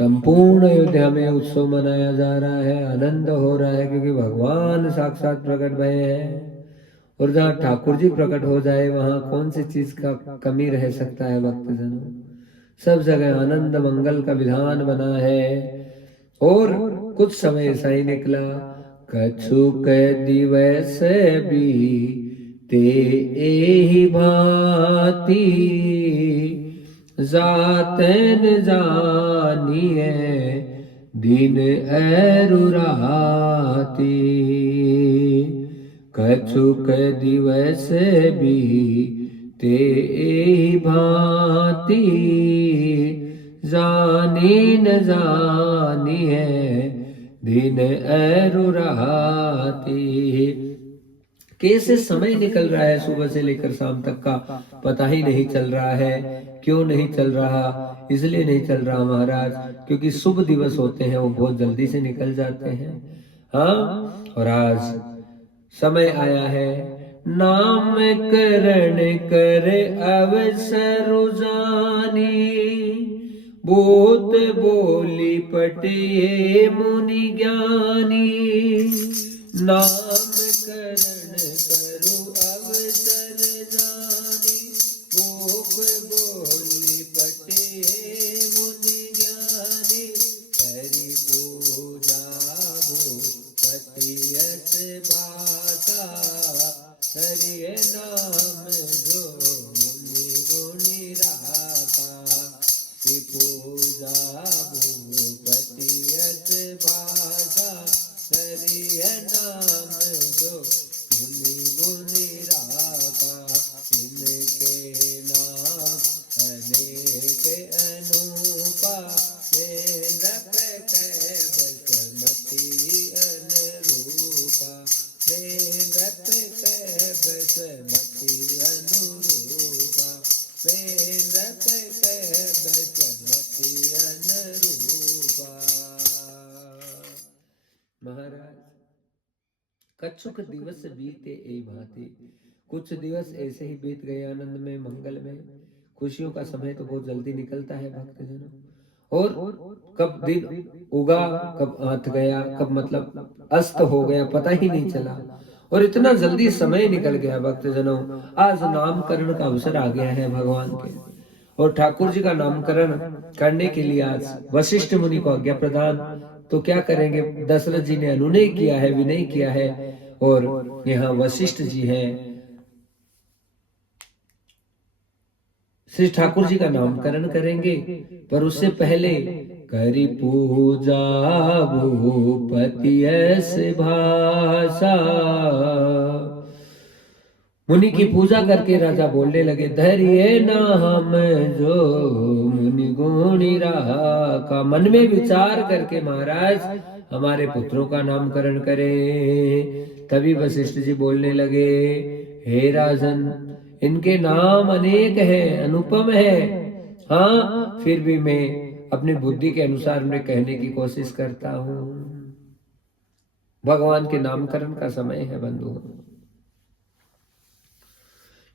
संपूर्ण अयोध्या में उत्सव मनाया जा रहा है, आनंद हो रहा है, क्योंकि भगवान साक्षात प्रकट भय हैं। और जहाँ ठाकुर जी प्रकट हो जाए वहां कौन सी चीज का कमी रह सकता है भक्तजनों। सब जगह आनंद मंगल का विधान बना है। और कुछ समय ऐसा ही निकला, कछुक दिवस भी ते एहि भांति, जातन जानिए दिन ऐरु राति। कछुक दिवस भी ते एहि भांति, जानी न जानिए दिन ऐरु राति। कैसे समय निकल रहा है, सुबह से लेकर शाम तक का पता ही नहीं चल रहा है। क्यों नहीं चल रहा? इसलिए नहीं चल रहा महाराज, क्योंकि शुभ दिवस होते हैं वो बहुत जल्दी से निकल जाते हैं। हाँ, और आज समय आया है, नामकरण कर अवसर जानी, बोत बोली पटे मुनि ज्ञानी। नामकरण करो अवसर जानी, बोप बोली पटे मुनि ज्ञानी। करी पूजा भूपति यस भाषा, हरि नाम जो मुनि गुणी राखा। पूजा भूपति यस भाषा, हरि नाम जो मुनि गुणी राखा। इनके नाम अनेक अनूपा, रख बसमती अनुरूपा। रख बसमती अनुरूपा, रख बसमती अनुरूपा। महाराज, कछुक दिवस बीते ए भांति, कुछ दिवस ऐसे ही बीत गए आनंद में, मंगल में। खुशियों का समय तो बहुत जल्दी निकलता है भक्तजनों। और कब दिन उगा, कब अंत गया, कब मतलब अस्त हो गया, पता ही नहीं चला। और इतना जल्दी समय निकल गया भक्तजनों। आज नामकरण का अवसर आ गया है भगवान के, और ठाकुर जी का नामकरण करने के लिए आज वशिष्ठ मुनि को आज्ञा प्रदान। तो क्या करेंगे, दशरथ जी ने अनुनय किया है, विनय किया है, और यहाँ वशिष्ठ जी हैं। श्री ठाकुर जी का नामकरण करेंगे, पर उससे पहले करी पूजा भूपति यस भाषा। मुनि की पूजा करके राजा बोलने लगे, धैर्य नाम जो मुनि गुणी राखा। मन में विचार करके महाराज हमारे पुत्रों का नामकरण करें। तभी वशिष्ठ जी बोलने लगे, हे राजन, इनके नाम अनेक हैं, अनुपम है। हाँ, फिर भी मैं अपनी बुद्धि के अनुसार उन्हें कहने की कोशिश करता हूँ। भगवान के नामकरण का समय है बंधु।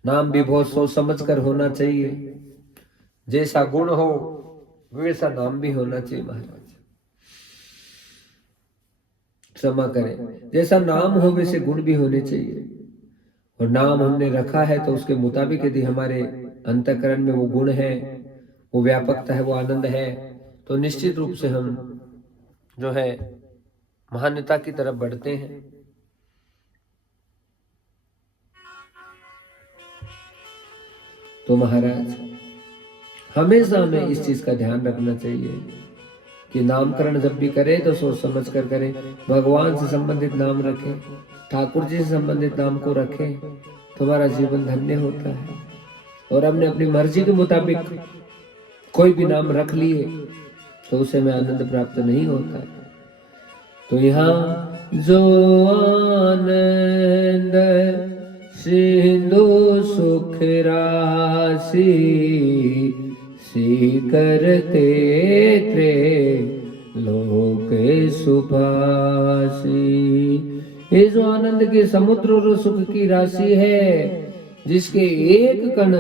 नाम भी बहुत सोच समझ कर होना चाहिए। जैसा गुण हो वैसा नाम भी होना चाहिए महाराज। क्षमा करें, जैसा नाम हो वैसे गुण भी होने चाहिए। और नाम हमने रखा है तो उसके मुताबिक यदि हमारे अंतःकरण में वो गुण है, वो व्यापकता है, वो आनंद है, तो निश्चित रूप से हम जो है महान्यता की तरफ बढ़ते हैं। तो महाराज हमेशा हमें इस चीज का ध्यान रखना चाहिए कि नामकरण जब भी करें तो सोच समझ कर करें। भगवान से संबंधित नाम रखें, ठाकुर जी से संबंधित नाम को रखें, तुम्हारा जीवन धन्य होता है। और हमने अपनी मर्जी के मुताबिक कोई भी नाम रख लिए तो उसे में आनंद प्राप्त नहीं होता। तो यहाँ जो आनंद सिंधु सुख राशि, सी करते त्रे लोक सुभाषी। ये जो आनंद के समुद्र और सुख की राशि है, जिसके एक कण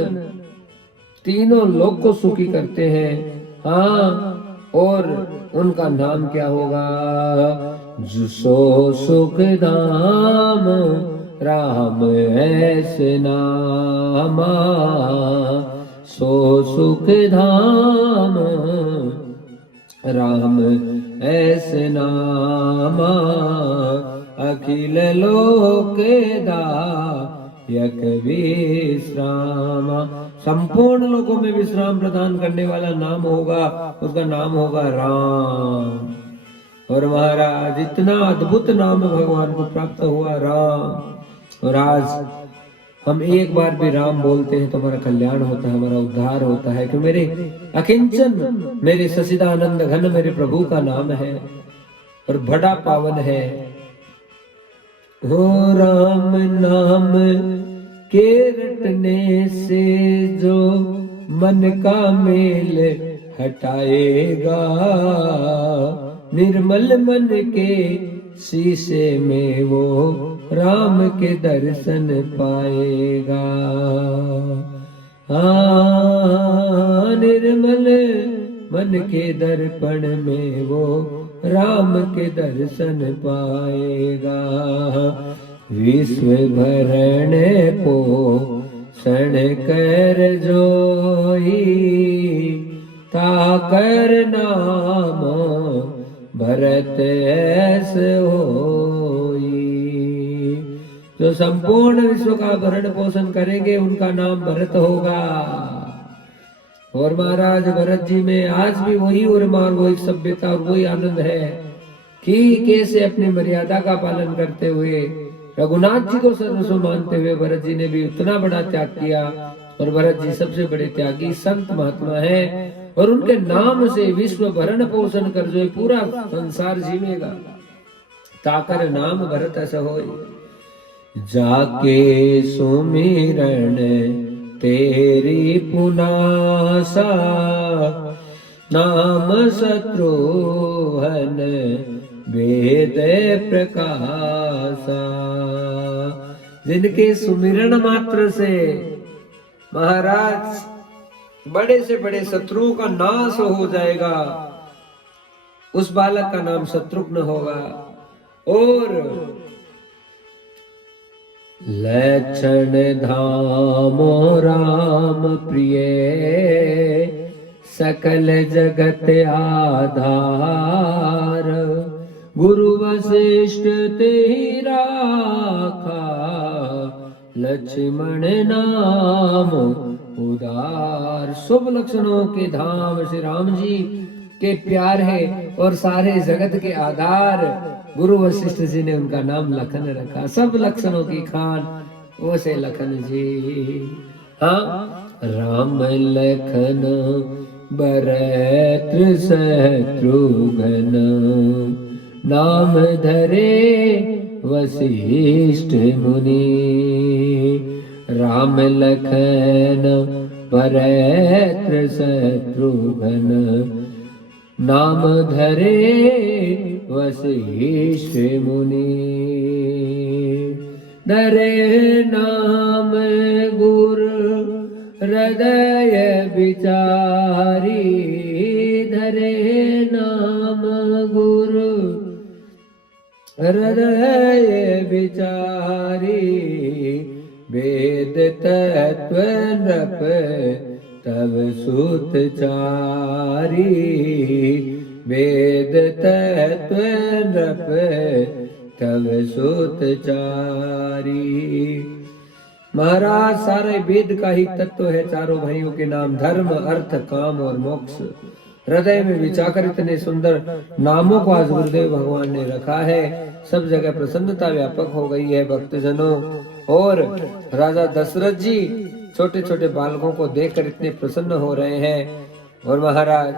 तीनों लोक को सुखी करते हैं। हाँ, और उनका नाम क्या होगा? सो सुख धाम राम ऐसे नामा, सो सुख धाम राम ऐसे नामा, अखिल लोक दायक विश्रामा। संपूर्ण लोकों में विश्राम प्रदान करने वाला नाम होगा, उसका नाम होगा राम। और महाराज इतना अद्भुत नाम भगवान को प्राप्त हुआ राम। और आज हम एक बार भी राम बोलते हैं तो हमारा कल्याण होता है, हमारा उद्धार होता है, कि मेरे अकिंचन, मेरे सच्चिदानंद घन मेरे प्रभु का नाम है और बड़ा पावन है। हो राम नाम के रटने से जो मन का मेल हटाएगा, निर्मल मन के शीशे में वो राम के दर्शन पाएगा। निर्मल मन के दर्पण में वो राम के दर्शन पाएगा। विश्व भरण को क्षण कर जोई, ताकर नाम भरत ऐस होई। जो संपूर्ण विश्व का भरण पोषण करेंगे उनका नाम भरत होगा। और महाराज भरत जी में आज भी वही उर्मार, वही सभ्यता और वही आनंद है कि कैसे अपनी मर्यादा का पालन करते हुए रघुनाथ जी को सर्वस्व मानते हुए भरत जी ने भी उतना बड़ा त्याग किया। और भरत जी सबसे बड़े त्यागी संत महात्मा है और उनके नाम से विश्व भरण पोषण कर जो पूरा संसार जीवेगा। ताकर नाम भरत ऐसा हो, जाके सुमिरण तेरी पुनासा, नाम शत्रुघ्न वेद प्रकाशा। जिनके सुमिरण मात्र से महाराज बड़े से बड़े शत्रुओं का नाश हो जाएगा, उस बालक का नाम शत्रुघ्न होगा। और लक्षण धामो राम प्रिय, सकल जगत आधार, गुरु वशिष्ठ ते राखा, लक्ष्मण नाम उदार। शुभ लक्षणों के धाम श्री राम जी के प्यार है और सारे जगत के आधार गुरु वशिष्ठ जी ने उनका नाम लखन रखा। सब लक्षणों की खान वो से लखन जी। हाँ, राम लखन भरत शत्रुघ्न, नाम धरे वशिष्ठ मुनि। राम लखन भरत शत्रुघ्न, नाम धरे वशिष्ठ मुनि। धरे नाम गुरु हृदय विचारी, धरे नाम गुरु हृदय विचारी। वेद तत्व नृप तब सुत चारी, वेद तत्व नृप तब सुत चारी। महाराज सारे वेद का ही तत्व है चारों भाइयों के नाम, धर्म अर्थ काम और मोक्ष। हृदय में विचाकर इतने सुंदर नामों को आज गुरुदेव भगवान ने रखा है। सब जगह प्रसन्नता व्यापक हो गई है भक्तजनों। और राजा दशरथ जी छोटे छोटे बालकों को देखकर इतने प्रसन्न हो रहे हैं। और महाराज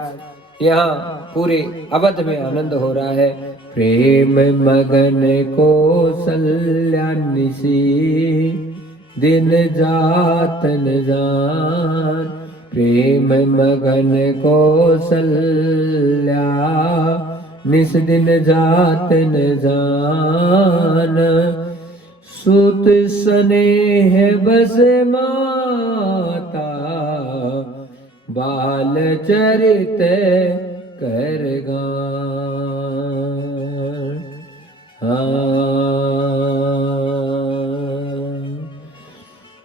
यहाँ पूरे अवध में आनंद हो रहा है। प्रेम मगन कौशल्या निसी, दिन जात न जान। प्रेम मगन कौशल्या, निस दिन जात न जान। सुत स्नेह बस माता, बाल चरित कर गान।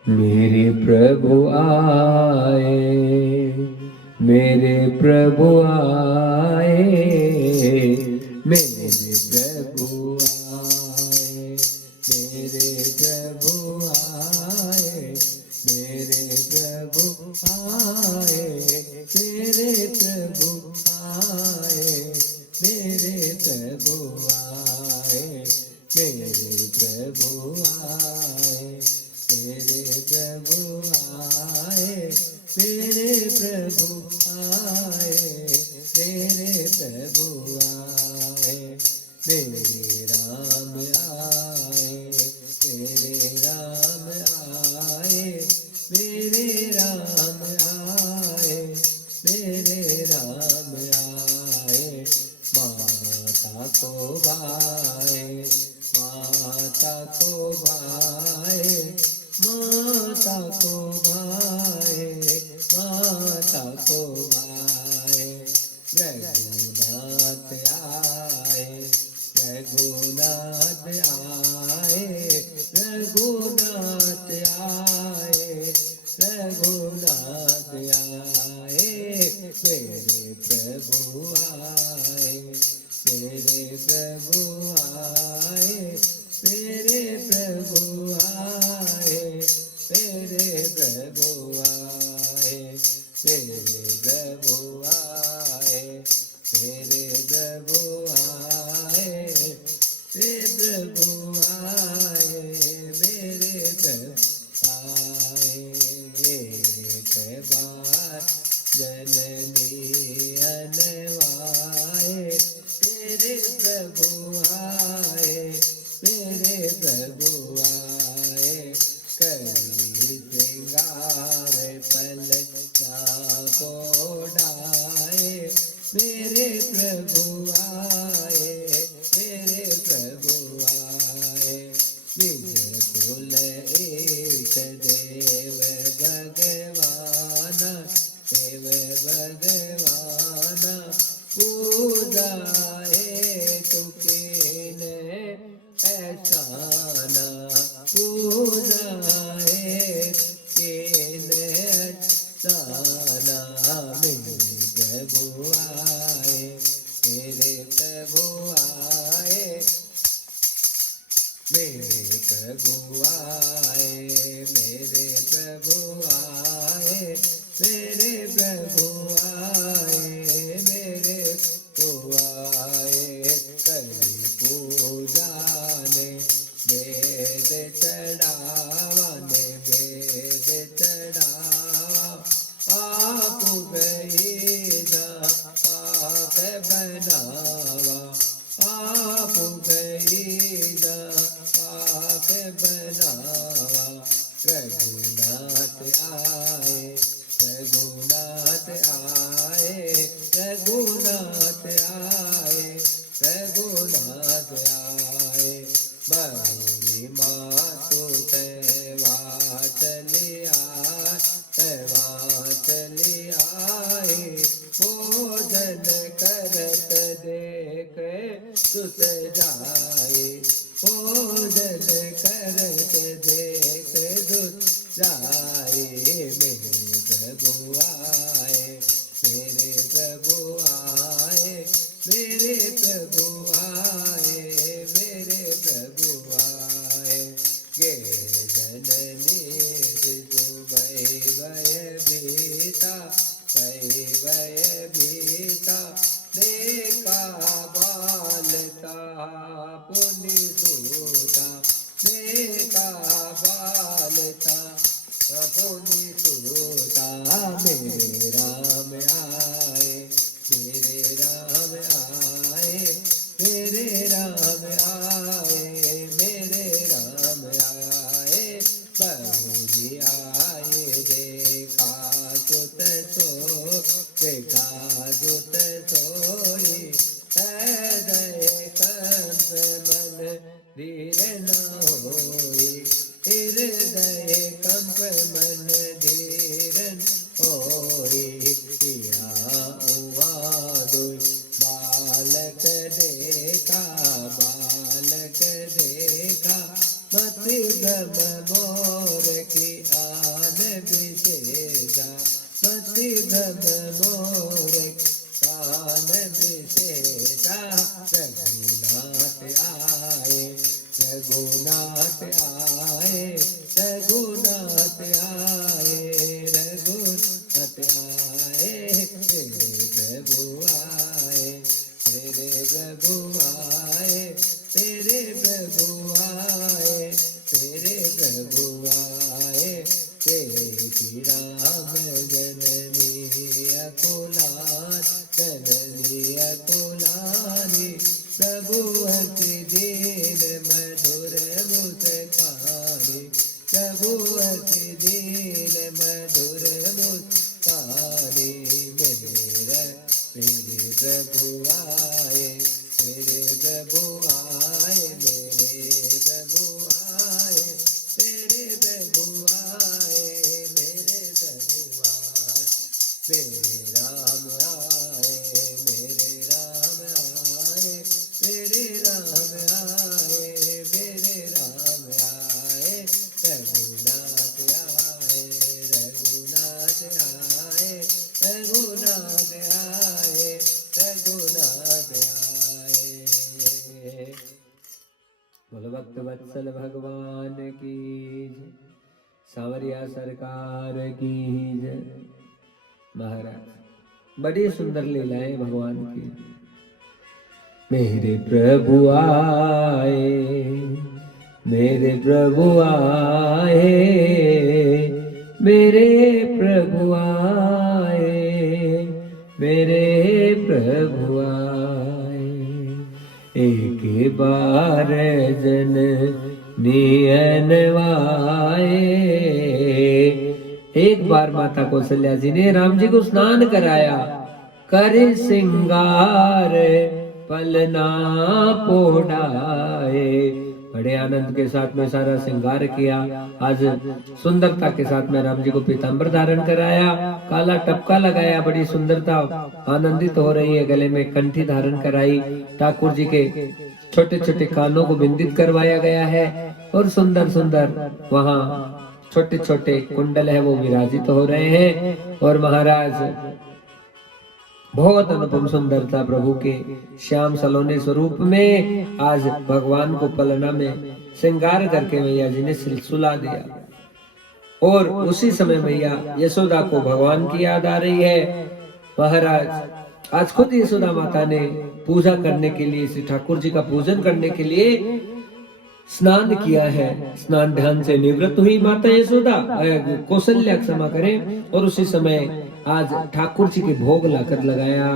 मेरे प्रभु आए, मेरे प्रभु आए, मेरे प्रभु आए, मेरे प्रभु आए, मेरे प्रभु आए, मेरे प्रभु आए, मेरे प्रभु आए, मेरे प्रभु आए, मेरे प्रभु आए, मेरे प्रभु आए, मेरे प्रभु आए, मेरे राम आए, मेरे राम आए, मेरे राम आए, मेरे राम आए। माता को भाए, माता को भाए, माता को भाए, माता को भाए। रघुनाथ आए, रघुनाथ आए, रघुनाथ आए, रघुनाथ आए, मेरे प्रभु आए, मेरे प्रभु आए, मेरे प्रभु आए, मेरे प्रभु आए, मेरे प्रभु आए, मेरे प्रभु आए, मेरे प्रभु आए, मेरे प्रभु आए। एक बार जननी अनवाए, मेरे प्रभु आए, मेरे प्रभु आए। करी श्रृंगार पलटा बोढ़ाए, मेरे प्रभु आए, मेरे प्रभु आए। निज कुल ईश देव भगवाना, देव भगवाना, पूजाए तुकीन ऐसाना, पूजाए कीन ऐसाना। मेरे प्रभु आए, मेरे प्रभु आए, मेरे प्रभु आए, मेरे प्रभु आए, मेरे प्रभु आए, मेरे प्रभु आए। करी पूजा ने वेद चढ़ावा, ने वेद चढ़ावा, आप गईदा पाप बनावा, आप गईदा पाप बनावा। रघुनाथ आए, रघुनाथ आए, रघुनाथ आए, रघुनाथ आए। बड़ी मातु तैवा चली आए, तैवा चली आए। भोजन करत देख सुत जाए, भोजन करत देख सुत जाए। मेरे प्रभु आए, मेरे प्रभु आए, मेरे प्रभु आए, मेरे प्रभु आए। गे जननी शिशु भय भीता, भय भीता। देखा बालका पुनि सूता, देखा बालका पुनि सूता। मेरे राम आए, मेरे राम आए, मेरे राम आए, मेरे राम आए। बहुरी आए, देखा सुत सो, देखा सुत सोई। हृदय कंप मन धीर न होई, हृदय कंप मन धीर न होई। या उवा दुई मेरे प्रभु आए, मेरे प्रभु आए, मेरे प्रभु आए, मेरे प्रभु आए, मेरे प्रभु आए, मेरे राम आए, मेरे राम आए, मेरे राम आए, मेरे राम आए, रघुनाथ आए, रघुनाथ आए, रघुनाथ आए, रघुनाथ आए। बोलो भक्त वत्सल भगवान की जय, सांवरिया सरकार की जय। महाराज बड़ी सुंदर लीलाएं भगवान की। मेरे प्रभु आए, मेरे प्रभु आए, मेरे प्रभु आए, मेरे प्रभु आए, एक बार जन नियनवाए। एक बार माता कौशल्या जी ने राम जी को स्नान कराया, कर सिंगार पलना पोढ़ाए। बड़े आनंद के साथ में सारा श्रृंगार किया। आज सुंदरता के साथ में राम जी को पीतांबर धारण कराया, काला टपका लगाया, बड़ी सुंदरता आनंदित हो रही है। गले में कंठी धारण कराई, ठाकुर जी के छोटे छोटे कानों को बिंदित करवाया गया है और सुंदर सुंदर वहाँ छोटे छोटे कुंडल है वो विराजित हो रहे हैं। और महाराज बहुत अनुपम सुंदरता प्रभु के श्याम सलोने स्वरूप में आज भगवान को पलना में श्रृंगार करके मैया जी ने सुला दिया। और उसी समय मैया यशोदा को भगवान की याद आ रही है। महाराज आज खुद यशोदा माता ने पूजा करने के लिए, श्री ठाकुर जी का पूजन करने के लिए स्नान किया है। स्नान ध्यान से निवृत्त हुई माता यशोदा, कौशल्या क्षमा करें, और उसी समय आज ठाकुर जी के भोग लाकर लगाया,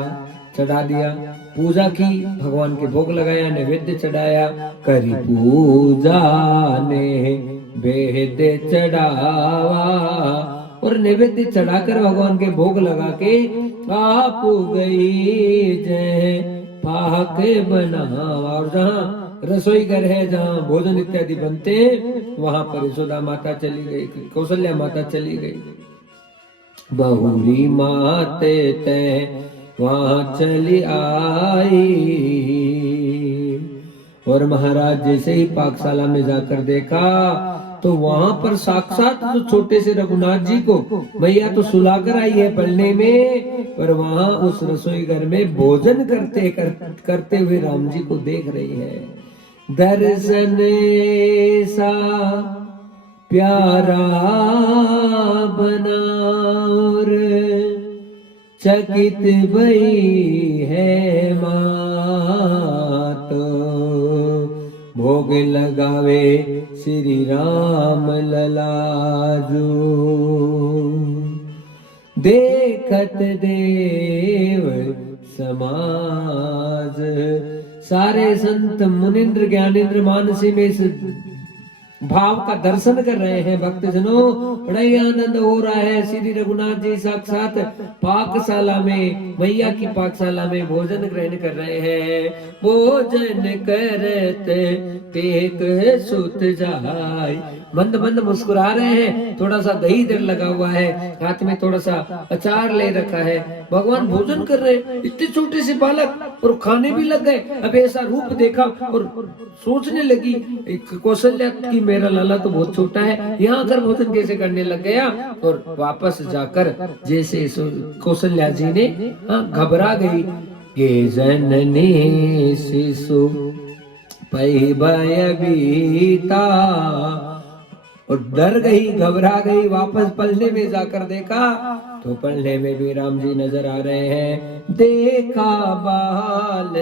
चढ़ा दिया, पूजा की, भगवान के भोग लगाया, नैवेद्य चढ़ाया। करी पूजा ने बेद चढ़ावा, और नैवेद्य चढ़ाकर भगवान के भोग लगा के आप गई जय पाक बनावा। और जहाँ रसोई घर है, जहाँ भोजन इत्यादि बनते हैं, वहां पर यशोदा माता चली गई, कौशल्या माता चली गई। बहुरी माते ते वहां चली आई। और महाराज जैसे ही पाकशाला में जाकर देखा तो वहां पर साक्षात तो छोटे से रघुनाथ जी को मैया तो सुलाकर आई है पलने में, पर वहां उस रसोई घर में भोजन करते हुए राम जी को देख रही है। दर्शन सा प्यारा बनार चकित भई है मात, भोग लगावे श्री राम ललाजो। देखत देव समाज, सारे संत मुनिंद्र ज्ञानेंद्र मानसी में इस भाव का दर्शन कर रहे हैं। भक्तजनों बड़ा ही आनंद हो रहा है। श्री रघुनाथ जी साक्षात पाकशाला में, मैया की पाकशाला में भोजन ग्रहण कर रहे हैं। भोजन करते टेक सुत जाय, मंद मंद मुस्कुरा रहे हैं। थोड़ा सा दही इधर लगा हुआ है, हाथ में थोड़ा सा अचार ले रखा है। भगवान भोजन कर रहे हैं, इतने छोटे से बालक, और खाने भी लग गए। अब ऐसा रूप देखा और सोचने लगी कौशल्या की मेरा लाला तो बहुत छोटा है, यहाँ आकर भोजन कैसे करने लग गया। और वापस जाकर जैसे कौशल्या जी ने घबरा गई, ये जननी शिशु पै भयभीता, और डर गई, घबरा गई। वापस पलने में जाकर देखा तो पलने में भी राम जी नजर आ रहे हैं। देखा बाल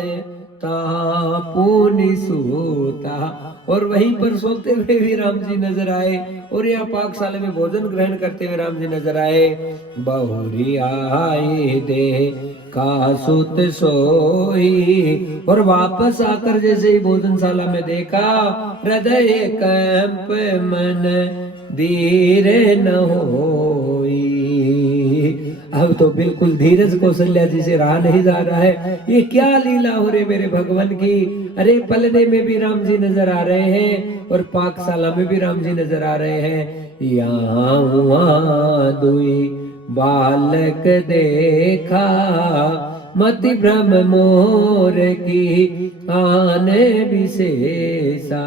तापुनि सूता, और वहीं पर सोते हुए भी राम जी नजर आए, और यहाँ पाकशाला में भोजन ग्रहण करते हुए राम जी नजर आए। बहुरी आए दे का सुत सोई, और वापस आकर जैसे ही भोजनशाला में देखा, हृदय कंप मन धीर न होई। अब तो बिल्कुल धीरज कौशल्या जी से रहा नहीं जा रहा है। ये क्या लीला हो रही मेरे भगवान की। अरे पलने में भी राम जी नजर आ रहे हैं और पाकशाला में भी राम जी नजर आ रहे हैं। यहाँ हुआ दुई बालक देखा, मति भ्रम मोर की आने विशेषा।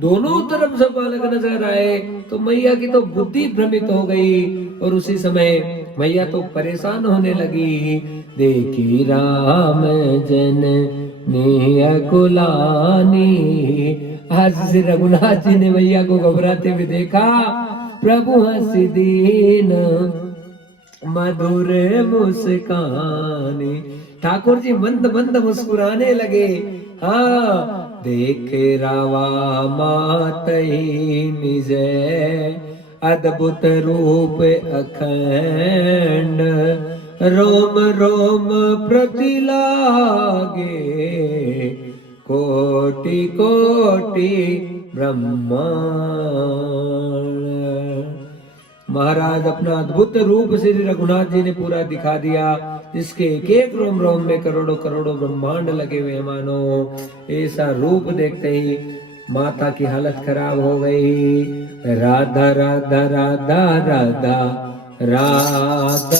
दोनों तरफ से बालक नजर आए तो मैया की तो बुद्धि भ्रमित हो गई और उसी समय मैया तो परेशान होने लगी। देखी राम जन कुलानी। आज श्री रघुनाथ जी ने मैया को घबराते हुए देखा। प्रभु हंसी दीन मधुर मुस्कानी। ठाकुर जी मंद मंद मुस्कुराने लगे। हाँ, देख रावा मातई निज अद्भुत रूप अखंड, रोम रोम प्रति लागे कोटि कोटि ब्रह्मांड। महाराज अपना अद्भुत रूप श्री रघुनाथ जी ने पूरा दिखा दिया, जिसके एक एक रोम रोम में करोड़ों करोड़ों ब्रह्मांड लगे हुए मानो। ऐसा रूप देखते ही माता की हालत खराब हो गई। राधा राधा राधा राधा राधा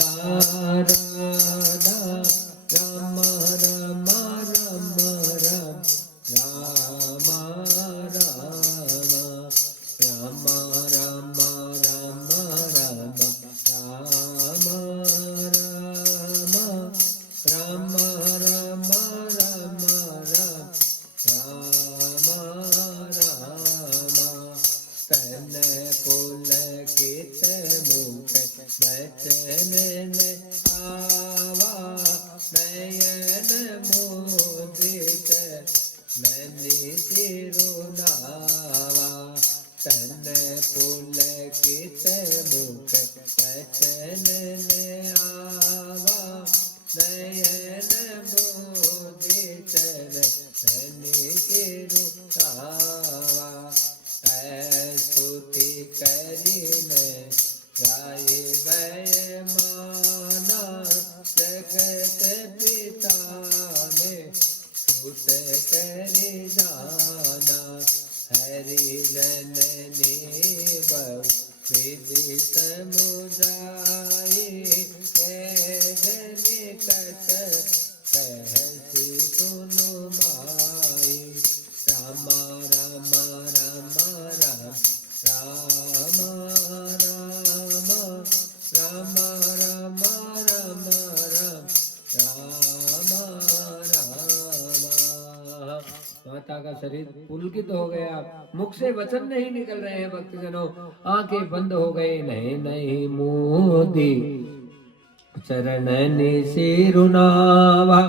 का शरीर पुलकित हो गया, मुख से वचन नहीं निकल रहे हैं भक्तजनों, आंखें बंद हो गए। नहीं नहीं मोदी चरण सिरुनावा।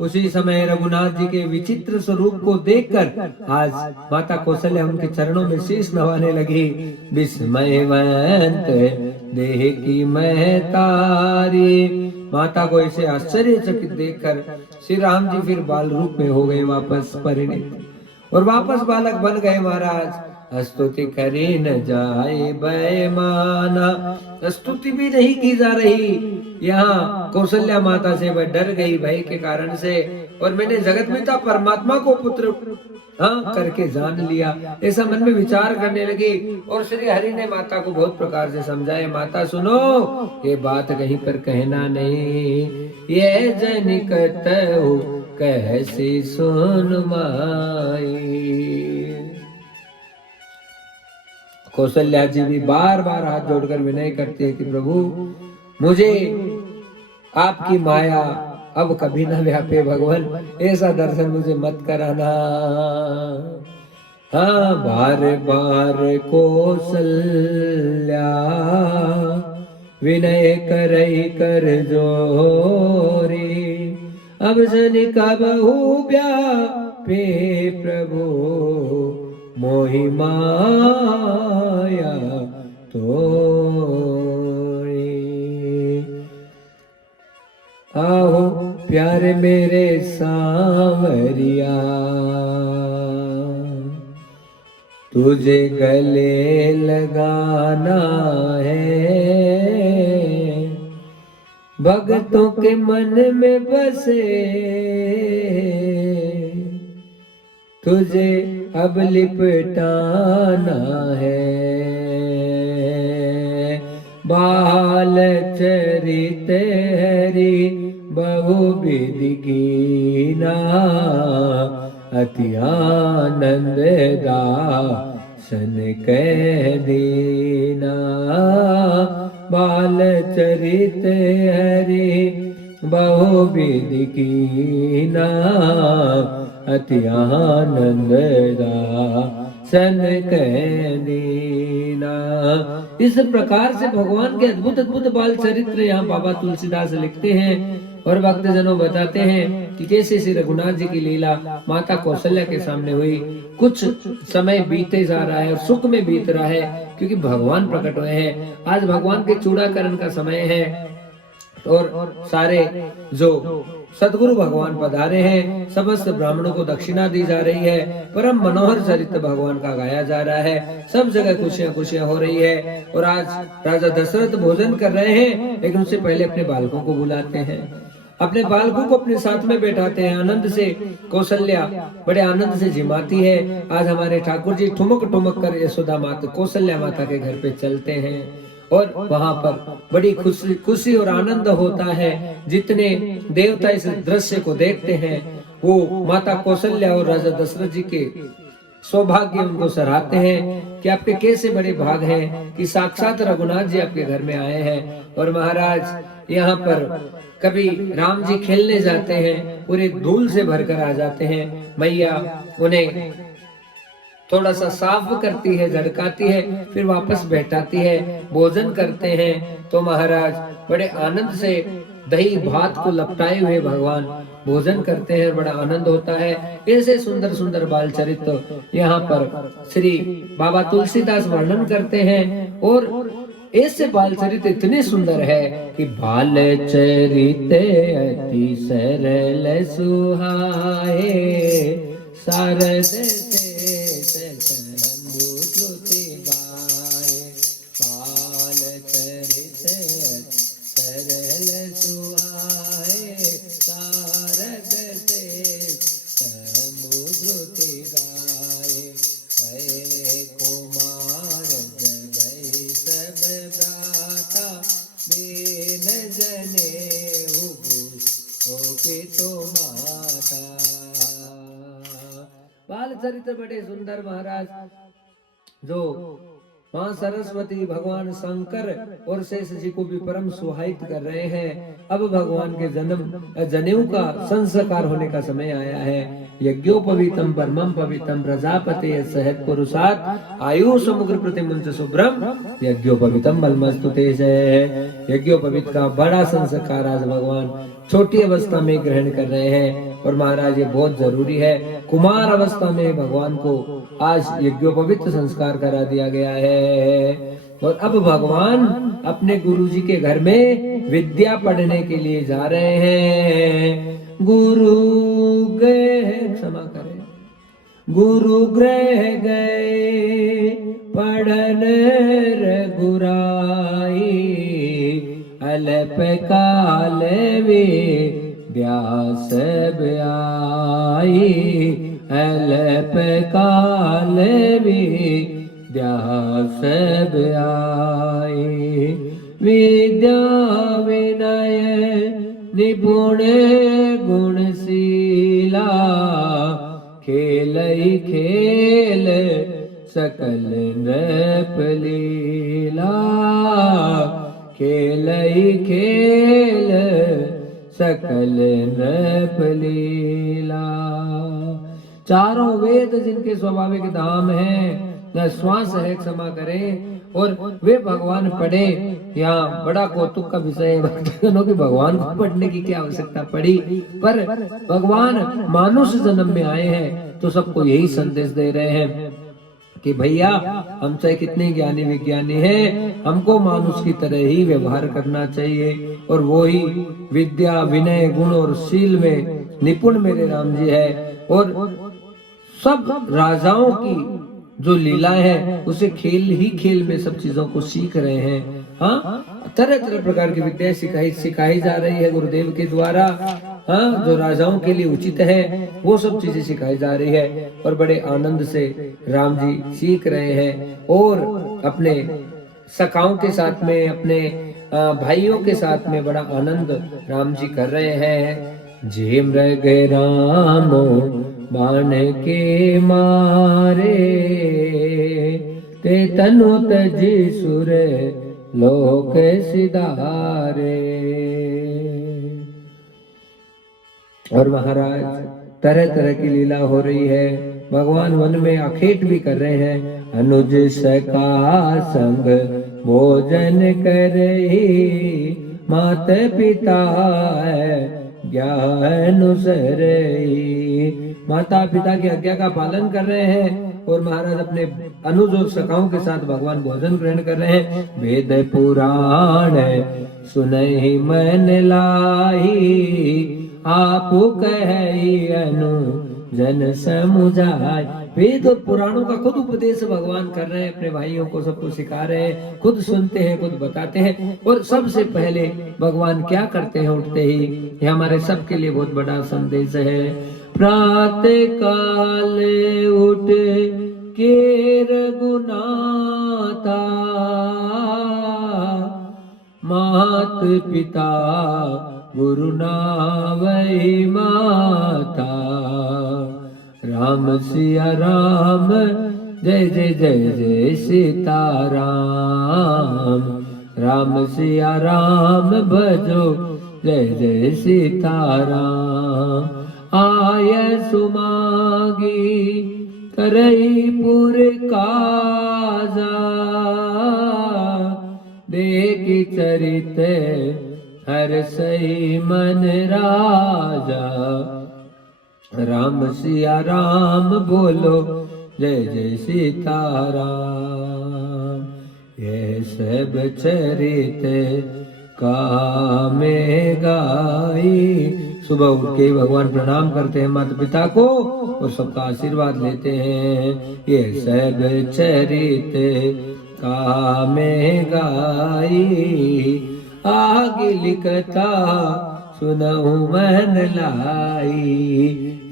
उसी समय रघुनाथ जी के विचित्र स्वरूप को देखकर आज माता कौशल्या उनके चरणों में शीश नवाने लगी। विस्मयवंत देह की मैं तारी। माता को ऐसे आश्चर्यचकित देखकर श्री राम जी फिर बाल रूप में हो गए वापस परिणित, और वापस बालक बन गए। महाराज स्तुति करी न जाए बेमाना। स्तुति भी नहीं की जा रही। यहाँ कौशल्या माता से वह डर गई भय के कारण से, और मैंने जगत पिता परमात्मा को पुत्र करके जान लिया, ऐसा मन में विचार करने लगी। और श्री हरि ने माता को बहुत प्रकार से समझाया, माता सुनो, ये बात कहीं पर कहना नहीं, ये जनिकत हो कैसी सुन माई। कौशल्या जी भी बार बार हाथ जोड़कर विनय करते हैं कि प्रभु मुझे आपकी माया अब कभी ना व्यापे भगवान, ऐसा दर्शन मुझे मत कराना। हाँ, बार बार कौशल्या विनय करई कर जोरी, अब जन का बहु व्यापे प्रभु मोहि माया तोरी। आओ प्यारे मेरे सांवरिया, तुझे गले लगाना है, भक्तों के मन में बसे, तुझे अब लिपटाना है। बाल चरित हरि बहुविध कीना, अति आनंद दासन कह दीना। बाल चरित हरि बहुविध कीना, अति आनंद दासन कह दीना। इस प्रकार से भगवान के अद्भुत अद्भुत बाल चरित्र यहाँ बाबा तुलसीदास लिखते हैं और भक्तजनों बताते हैं कि कैसे श्री रघुनाथ जी की लीला माता कौशल्या के सामने हुई। कुछ समय बीते जा रहा है और सुख में बीत रहा है क्योंकि भगवान प्रकट हुए हैं। आज भगवान के चूड़ाकरण का समय है और सारे जो सदगुरु भगवान पधारे हैं, समस्त ब्राह्मणों को दक्षिणा दी जा रही है, परम मनोहर चरित्र भगवान का गाया जा रहा है, सब जगह खुशियां खुशियां हो रही है। और आज राजा दशरथ भोजन कर रहे हैं, लेकिन उससे पहले अपने बालकों को बुलाते हैं, अपने बालकों को अपने साथ में बैठाते हैं। आनंद से कौशल्या बड़े आनंद से जिमाती है। आज हमारे ठाकुर जी ठुमक ठुमक कर यशोदा माता कौशल्या माता के घर पे चलते हैं और वहां पर बड़ी खुशी और आनंद होता है। जितने देवता इस दृश्य को देखते हैं वो माता कौशल्या और राजा दशरथ जी के सौभाग्य उनको सराहते हैं कि आपके कैसे बड़े भाग हैं कि साक्षात रघुनाथ जी आपके घर में आए हैं। और महाराज यहाँ पर कभी राम जी खेलने जाते हैं, पूरे धूल से भरकर आ जाते हैं, मैया उन्हें थोड़ा सा साफ करती है, झड़काती है, फिर वापस बैठाती है, भोजन करते हैं। तो महाराज बड़े आनंद से दही भात को लपटाए हुए भगवान भोजन करते हैं, बड़ा आनंद होता है। ऐसे सुंदर सुंदर बाल चरित्र यहाँ पर श्री बाबा तुलसीदास वर्णन करते हैं। और ऐसे बाल चरित्र इतने सुंदर है कि बाल चरित अति सरल सुहाए, शारद से बाल चरित्र बड़े सुंदर महाराज जो मां सरस्वती भगवान शंकर और शेष जी को भी परम सुहायित कर रहे हैं। अब भगवान के जन्म जनेऊ का संस्कार होने का समय आया है। यज्ञोपवीतम परमं पवित्रम प्रजापते सहत पुरुषात् आयु समुद्र प्रतिमुंच शुभ्रम यज्ञोपवीतम मलमस्तुते से। यज्ञोपवीत का बड़ा संस्कार आज भगवान छोटी अवस्था में ग्रहण कर रहे हैं और महाराज ये बहुत जरूरी है। कुमार अवस्था में भगवान को आज यज्ञोपवीत संस्कार करा दिया गया है। और अब भगवान अपने गुरुजी के घर में विद्या पढ़ने के लिए जा रहे हैं। गुरु गए क्षमा करें, गुरु गृह गए पढ़न रघुराई, अल्प काल वे व्यास आई, अल्प काल वे व्यास आई। विद्या विनय निपुण गुणशीला, खेल खेल सकल नृप लीला, खेल खेल सकल नृप लीला। चारों वेद जिनके स्वाभाविक धाम है, न श्वास है क्षमा करें, और वे भगवान पढ़े। यहाँ बड़ा कौतुक का विषय है भक्तजनों की, भगवान को पढ़ने की क्या आवश्यकता पड़ी, पर भगवान मानुष जन्म में आए हैं तो सबको यही संदेश दे रहे हैं कि भैया हम चाहे कितने ज्ञानी विज्ञानी हैं, हमको मानुष की तरह ही व्यवहार करना चाहिए। और वो ही विद्या विनय गुण और शील में निपुण मेरे राम जी है। और सब राजाओं की जो लीला है उसे खेल ही खेल में सब चीजों को सीख रहे हैं। हाँ, तरह तरह प्रकार की विद्या सिखाई जा रही है गुरुदेव के द्वारा। हाँ, जो राजाओं के लिए उचित है वो सब चीजें सिखाई जा रही है और बड़े आनंद से राम जी सीख रहे हैं और अपने सखाओं के साथ में, अपने भाइयों के साथ में बड़ा आनंद राम जी कर रहे हैं। जे मृग रामो बाण के मारे, ते तनु तजी सुर लोक सिधारे। और महाराज तरह तरह की लीला हो रही है, भगवान वन में आखेट भी कर रहे हैं। अनुज सखा संग भोजन करही, मात पिता ज्ञानुसरही। माता पिता की आज्ञा का पालन कर रहे हैं और महाराज अपने अनुज और सखाओं के साथ भगवान भोजन ग्रहण कर रहे हैं। वेद पुराण सुनहि मन लाई, आप कही अनु जन समुझाय। वेद और पुराणों का खुद उपदेश भगवान कर रहे हैं, अपने भाइयों को सबको सिखा रहे हैं, खुद सुनते हैं, खुद बताते हैं। और सबसे पहले भगवान क्या करते हैं उठते ही, ये हमारे सबके लिए बहुत बड़ा संदेश है। प्रातः काल उठ के रघुनाथा, मात पिता गुरु नावै माता। राम सिया राम जय जय जय जय सीताराम। राम सिया राम भजो जय जय सीताराम। आय सुमागी करई पुर काजा, देखि चरित हर सही मन राजा। राम सिया राम बोलो जय जय सीताराम। ये सब चरित कामे गाई। सुबह उठ के भगवान प्रणाम करते हैं माता पिता को और सबका आशीर्वाद लेते हैं। ये सब चरित कामे गाई, आगे लिखता सुनहु मन लाई।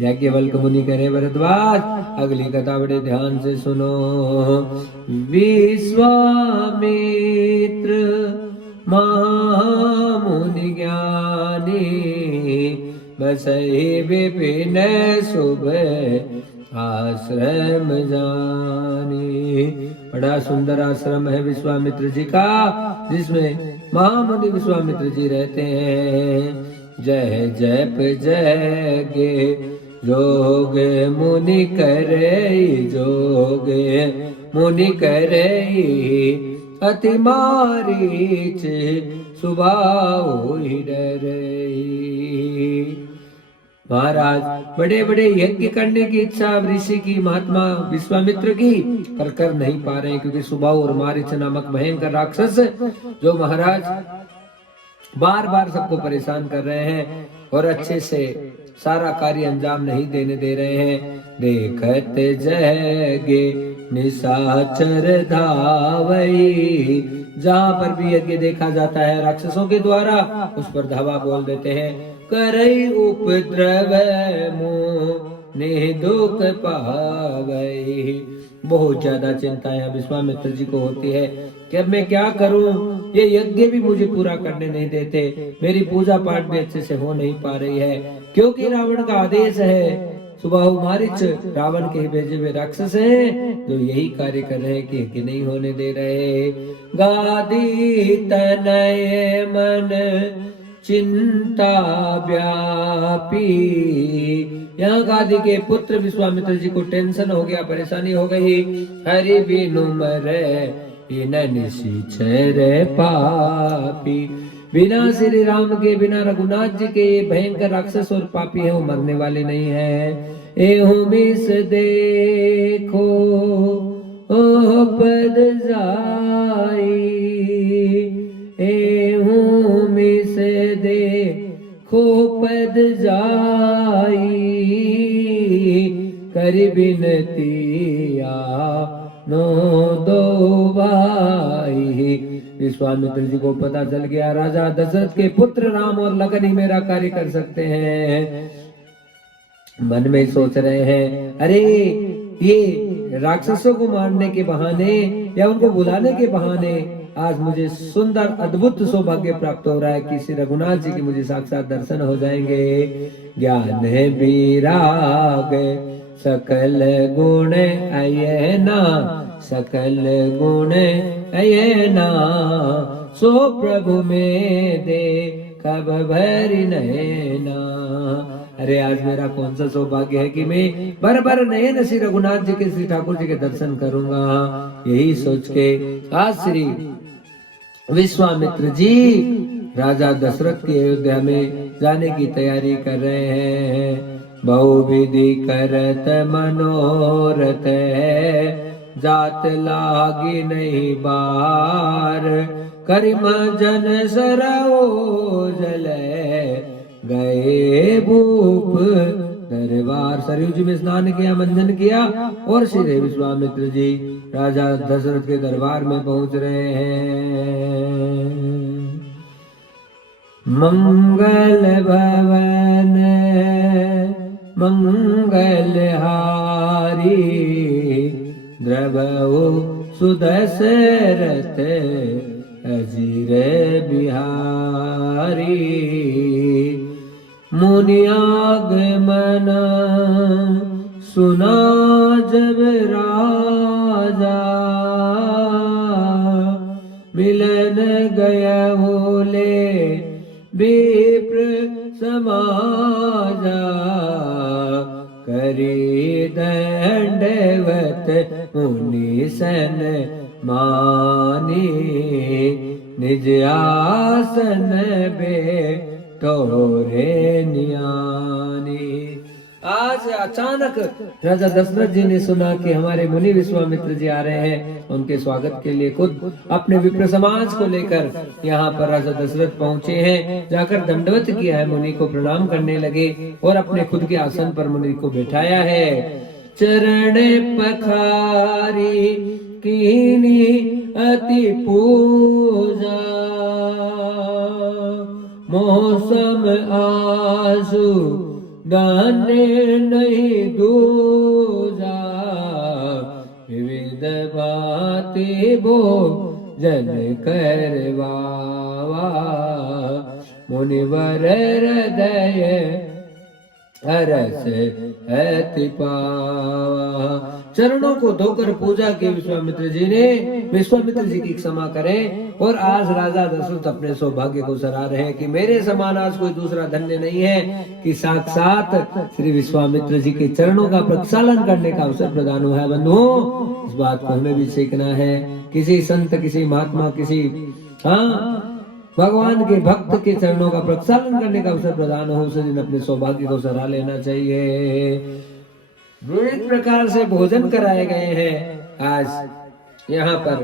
याज्ञवल्क्य मुनि करे भरद्वाज, अगली कथा बड़े ध्यान से सुनो। विश्वामित्र महामुनि ज्ञानी, बसहि विपिन शुभ आश्रम जानी। बड़ा सुंदर आश्रम है विश्वामित्र जी का, जिसमें महामुनि विश्वामित्र जी रहते हैं। जय जप जगे जोग मुनि करे, जोग मुनि करे अति मारीच सुभाओ डरई। महाराज बड़े बड़े यज्ञ करने की इच्छा ऋषि की, महात्मा विश्वामित्र की, पर कर नहीं पा रहे क्योंकि सुबाहु और मारीच नामक भयंकर राक्षस जो महाराज बार बार सबको परेशान कर रहे हैं और अच्छे से सारा कार्य अंजाम नहीं देने दे रहे हैं। देखत जगे निशाचर धावई, जहाँ पर भी यज्ञ देखा जाता है राक्षसों के द्वारा उस पर धावा बोल देते हैं। करई उपद्रव मोह दुख पावई। बहुत ज्यादा चिंताएं विश्वामित्र जी को होती है कि अब मैं क्या करूं, ये यज्ञ भी मुझे पूरा करने नहीं देते, मेरी पूजा पाठ भी अच्छे से हो नहीं पा रही है, क्योंकि रावण का आदेश है। सुबाहु मारीच रावण के भेजे हुए राक्षस हैं जो यही कार्य कर रहे हैं कि यज्ञ नहीं होने दे रहे। गादी तनय मन चिंता व्यापी। यहाँ गादी के पुत्र विश्वामित्र जी को टेंशन हो गया, परेशानी हो गई। हरि बिनु मरे निशिचर पापी। बिना श्री राम के, बिना रघुनाथ जी के ये भयंकर राक्षस और पापी है, वो मरने वाले नहीं है। एहू मिस देखो ओ पद जाई, एहू मिस देखो पद जाई। कर बिनतिया नो दो भाई, विश्वामित्र जी को पता चल गया राजा दशरथ के पुत्र राम और लखन ही मेरा कार्य कर सकते हैं। मन में सोच रहे हैं, अरे ये राक्षसों को मारने के बहाने या उनको बुलाने के बहाने आज मुझे सुंदर अद्भुत सौभाग्य प्राप्त हो रहा है कि श्री रघुनाथ जी के मुझे साक्षात दर्शन हो जाएंगे। ज्ञान है विराग सकल गुण अयना, सकल गुण अयना, सो प्रभु में दे कब भरी नैना। अरे आज मेरा कौन सा सौभाग्य है कि मैं बर बर नयन श्री रघुनाथ जी के, श्री ठाकुर जी के दर्शन करूंगा। यही सोच के आज श्री विश्वामित्र जी राजा दशरथ की अयोध्या में जाने की तैयारी कर रहे हैं। बहुविधि करत मनोरथ है, जात लागी नहीं बार, करिम जन सरओ जले, गए भूप दरबार। सरयू जी में स्नान किया, मंजन किया और श्री विश्वामित्र जी राजा दशरथ के दरबार में पहुंच रहे हैं। मंगल भवन मंगल हारी, द्रवहु सुदशरथ अजीर बिहारी। मुनियागमन सुना जब राजा, मिलन गया होले विप्र समाजा। करी दंडवत मुनि सन मानी, निज आसन बे तोरे नियानी। आज अचानक राजा दशरथ जी ने सुना कि हमारे मुनि विश्वामित्र जी आ रहे हैं। उनके स्वागत के लिए खुद अपने विप्र समाज को लेकर यहाँ पर राजा दशरथ पहुँचे हैं। जाकर दंडवत किया है, मुनि को प्रणाम करने लगे और अपने खुद के आसन पर मुनि को बैठाया है। चरण पखारी कीनी अति पूजा, मौसम आसु गाने नहीं दूजा। विविध भांति भोजन करवावा, मुनिवर हृदय हरस अति पावा। चरणों को धोकर पूजा की विश्वामित्र जी ने। विश्वामित्र जी की क्षमा करें। और आज राजा दशरथ अपने सौभाग्य को सराह रहे हैं कि मेरे समान आज कोई दूसरा धन्य नहीं है कि साक्षात श्री विश्वामित्र जी के चरणों का प्रक्षालन करने का अवसर प्रदान हुआ है। बंधुओं, इस बात को हमें भी सीखना है। किसी संत, किसी महात्मा, किसी भगवान के भक्त के चरणों का प्रक्षालन करने का अवसर प्रदान हो, उस दिन अपने सौभाग्य को सराह लेना चाहिए। विविध प्रकार से भोजन कराए गए हैं आज यहाँ पर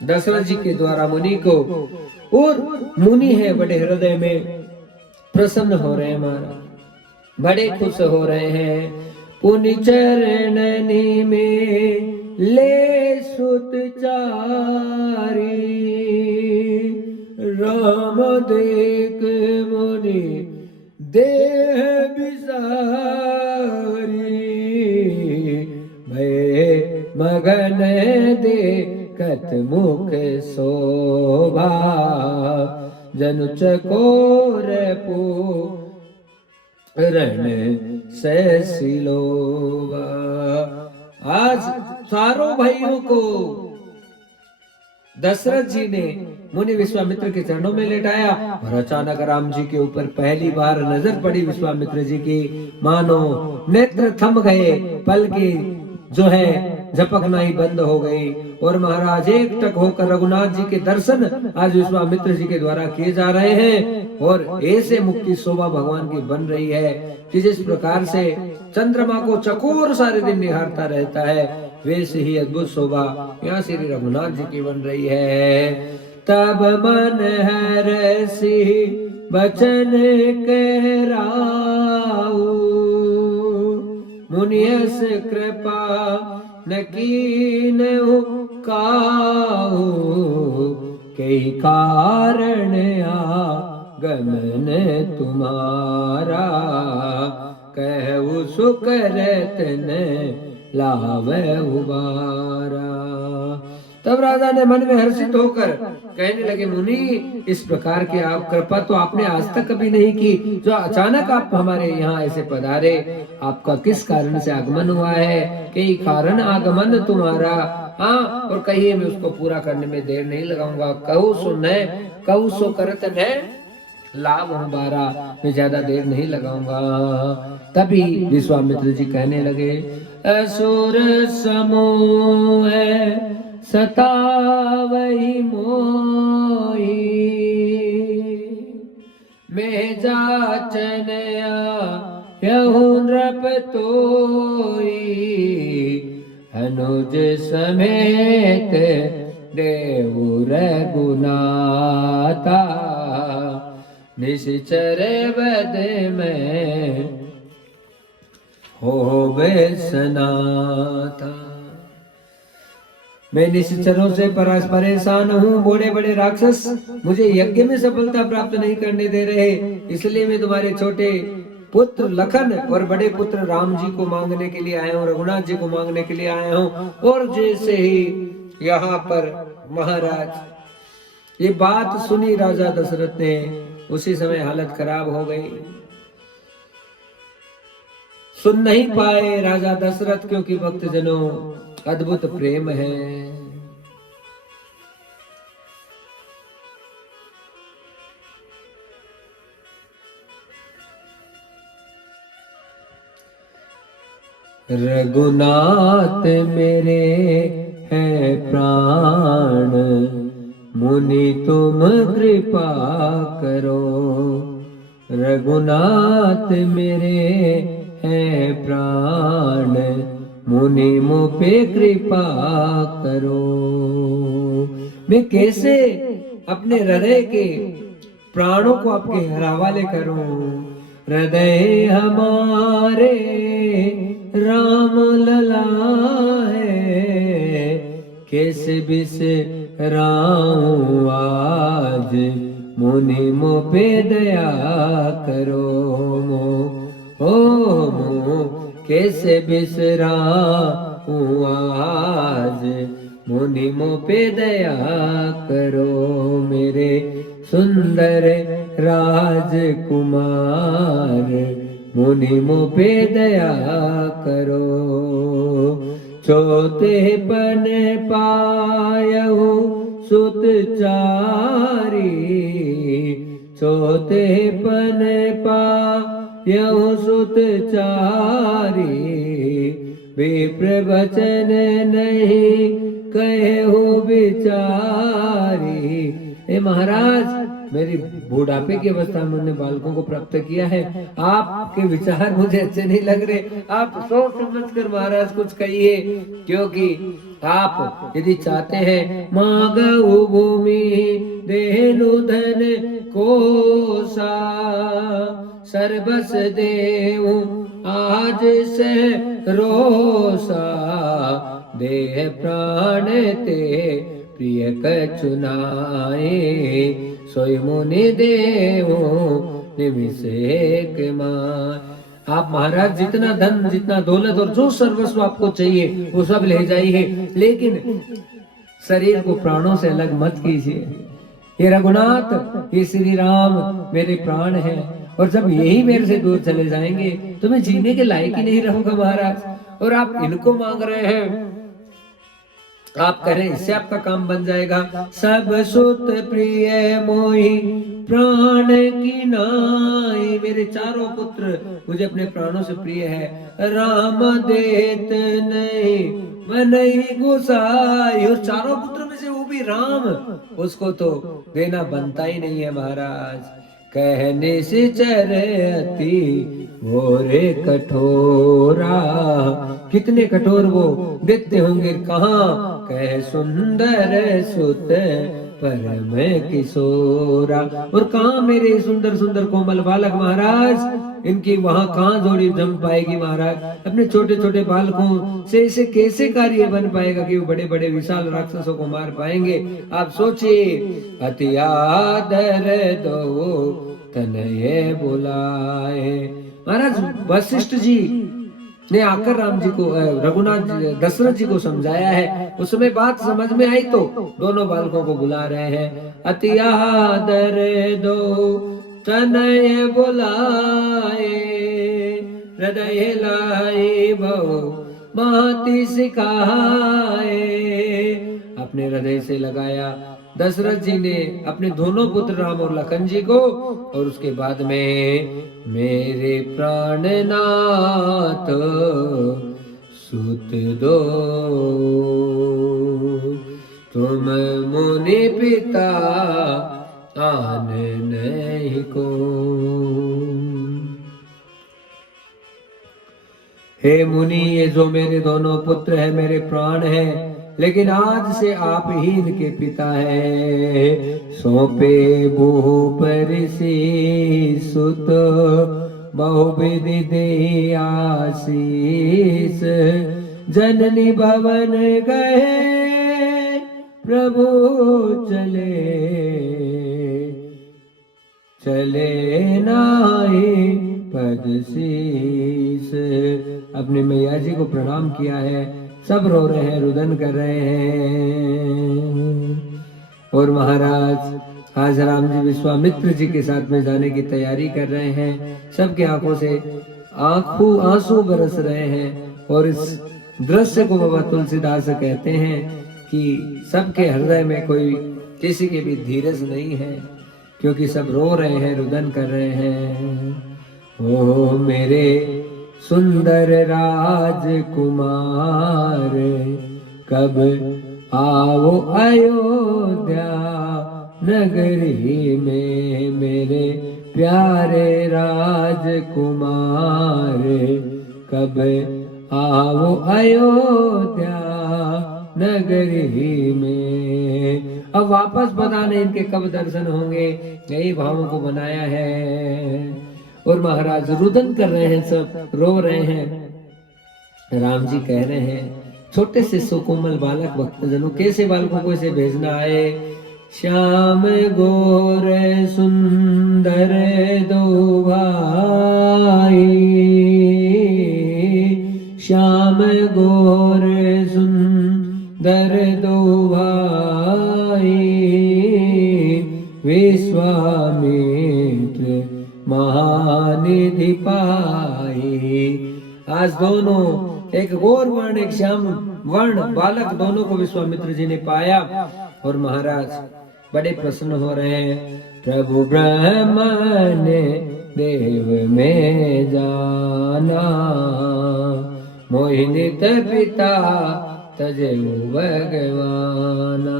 दशरथ जी के द्वारा मुनि को। और मुनि है बड़े हृदय में प्रसन्न हो रहे हैं, महाराज बड़े खुश हो रहे हैं। पुनि चरणनि में ले सुत चारी, राम देख मुनि देह बिसारी। भय मगन देखत मुख शोभा, जनु चकोर पूरण से सिलोवा। आज चारों भाइयों को दशरथ जी ने मुनि विश्वामित्र के चरणों में लेटाया और अचानक राम जी के ऊपर पहली बार नजर पड़ी विश्वामित्र जी की। मानो नेत्र थम गए, पल की जो है झपकना ही बंद हो गई और महाराज एकटक होकर रघुनाथ जी के दर्शन आज विश्वामित्र जी के द्वारा किए जा रहे हैं। और ऐसे मुक्ति शोभा भगवान की बन रही है कि जिस प्रकार से चंद्रमा को चकोर सारे दिन निहारता रहता है, वैसे ही अद्भुत शोभा यहाँ श्री रघुनाथ जी की बन रही है। तब मन हरसि बचन कहराऊ, मुनियस कृपा न कीन्हु काहू, कई कारण आगमन तुम्हारा, कहु सुकरत न लावे उबारा। तब राजा ने मन में हर्षित होकर कहने लगे, मुनि इस प्रकार की आप कृपा तो आपने आज तक कभी नहीं की, जो अचानक आप हमारे यहाँ ऐसे पधारे, आपका किस कारण से आगमन हुआ है? कई कारण आगमन तुम्हारा। हाँ, और कहिए मैं उसको पूरा करने में देर नहीं लगाऊंगा। कहू सो न कहू सो करत न लाभ हमारा, मैं ज्यादा देर नहीं लगाऊंगा। तभी विश्वामित्र जी कहने लगे, असुर समूह सतावई मोही, मैं जाचन आयहु नृप तोई, अनुज समेत देवु रघुनाथा, निश्चर बद में होवे सनाथा। मैं निश्चरों से परेशान हूँ। बड़े बड़े राक्षस मुझे यज्ञ में सफलता प्राप्त नहीं करने दे रहे, इसलिए मैं तुम्हारे छोटे पुत्र लखन और बड़े पुत्र राम जी को मांगने के लिए आया हूँ, रघुनाथ जी को मांगने के लिए आया हूँ। और जैसे ही यहाँ पर महाराज ये बात सुनी राजा दशरथ ने, उसी समय हालत खराब हो गई। सुन नहीं पाए राजा दशरथ, क्योंकि भक्तजनों अद्भुत प्रेम है। रघुनाथ मेरे है प्राण, मुनि तुम कृपा करो। रघुनाथ मेरे है प्राण, मुनि मुझ पे कृपा करो। मैं कैसे अपने हृदय के प्राणों को आपके हवाले करूं? हृदय हमारे राम लला है, कैसे बिसराऊं आज, मुनि मुझ पे दया करो। कैसे बिसराऊं आज, मुनि मुझ पे दया करो। मेरे सुंदर राजकुमार, मुनि मुझ पे दया करो। चौथे पन पायहु सुत चारी, चौथे पन पायहु सुत चारी, विप्र वचन नहीं कहु बिचारी। ए महाराज, मेरी बुढ़ापे की अवस्था में उन्होंने बालकों को प्राप्त किया है, आपके विचार मुझे अच्छे नहीं लग रहे। आप सोच समझ कर महाराज कुछ कहिए, क्योंकि आप यदि चाहते हैं मांगऊ भूमि देनु धन कोसा, सर्वस देऊ आज से रोसा, देह प्राण ते प्रिय कछुनाए, सोई मुनि देवो निमिष एक मान। आप महाराज जितना धन, जितना दौलत और जो सर्वस्व आपको चाहिए वो सब ले जाइए, लेकिन शरीर को प्राणों से अलग मत कीजिए। ये रघुनाथ, ये श्री राम मेरे प्राण हैं, और जब यही मेरे से दूर चले जाएंगे तो मैं जीने के लायक ही नहीं रहूंगा महाराज। और आप इनको मांग रहे हैं, आप कह रहे हैं इससे आपका काम बन जाएगा। सब सुत प्रिय मोहि प्राण की नाई, मेरे चारों पुत्र मुझे अपने प्राणों से प्रिय है। राम देत नहीं मनहि गुसाई, और चारों पुत्र में से वो भी राम, उसको तो देना बनता ही नहीं है महाराज। कहने से चर अति घोरे कठोरा, कितने कठोर वो देखते होंगे। कहाँ कह सुंदर सुत परम किशोरा, और कहाँ मेरे सुंदर सुंदर कोमल बालक महाराज, इनकी वहां कहाँ जोड़ी जम पाएगी महाराज। अपने छोटे छोटे बालकों से इसे कैसे कार्य बन पाएगा कि वो बड़े बड़े विशाल राक्षसों को मार पाएंगे। आप सोचिए, अति आदर दो तनये बुलाए। महाराज वशिष्ठ जी ने आकर राम जी को, रघुनाथ दशरथ जी को समझाया है। उस समय बात समझ में आई तो दोनों बालकों को बुला रहे हैं। अति आदर दो तनय बुलाए, हृदय लाए बहु महति सिखाए। अपने हृदय से लगाया दशरथ जी ने अपने दोनों पुत्र राम और लखन जी को, और उसके बाद में मेरे प्राणनाथ सुत दो, तुम मुनि पिता आन नहीं को। हे मुनि, ये जो मेरे दोनों पुत्र हैं मेरे प्राण हैं, लेकिन आज से आप ही इनके पिता हैं। सौंपे भूप ऋषि सुत, बहुविधि दे आशीष। जननी भवन गए प्रभु चले, चले नाहि पद शीस। अपने मैया जी को प्रणाम किया है। सब रो रहे हैं, रुदन कर रहे हैं। और महाराज आज राम जी विश्वामित्र जी के साथ में जाने की तैयारी कर रहे हैं। सबके आंखों से आंसू बरस रहे हैं। और इस दृश्य को बाबा तुलसीदास कहते हैं कि सबके हृदय में कोई किसी के भी धीरज नहीं है, क्योंकि सब रो रहे हैं, रुदन कर रहे हैं। ओ मेरे सुंदर राजकुमार, कब आओ अयोध्या नगरी में। मेरे प्यारे राजकुमार, कब आओ अयोध्या नगरी में। अब वापस पता नहीं इनके कब दर्शन होंगे, यही भावों को बनाया है। और महाराज रुदन कर रहे हैं, सब रो रहे हैं। राम जी कह रहे हैं, छोटे से सुकोमल बालक भक्तजनों, कैसे बालकों को इसे भेजना आए। श्याम गोर सुंदर दो भाई, श्याम गोर सुंदर दो भाई। विश्वामित्र महानिधि पाई। आज दोनों, एक गौर वर्ण एक श्याम वर्ण बालक, दोनों को विश्वामित्र जी ने पाया। और महाराज बड़े प्रसन्न हो रहे हैं। प्रभु ब्रह्मन देव में जाना, मोहिनित पिता तजो भगवाना।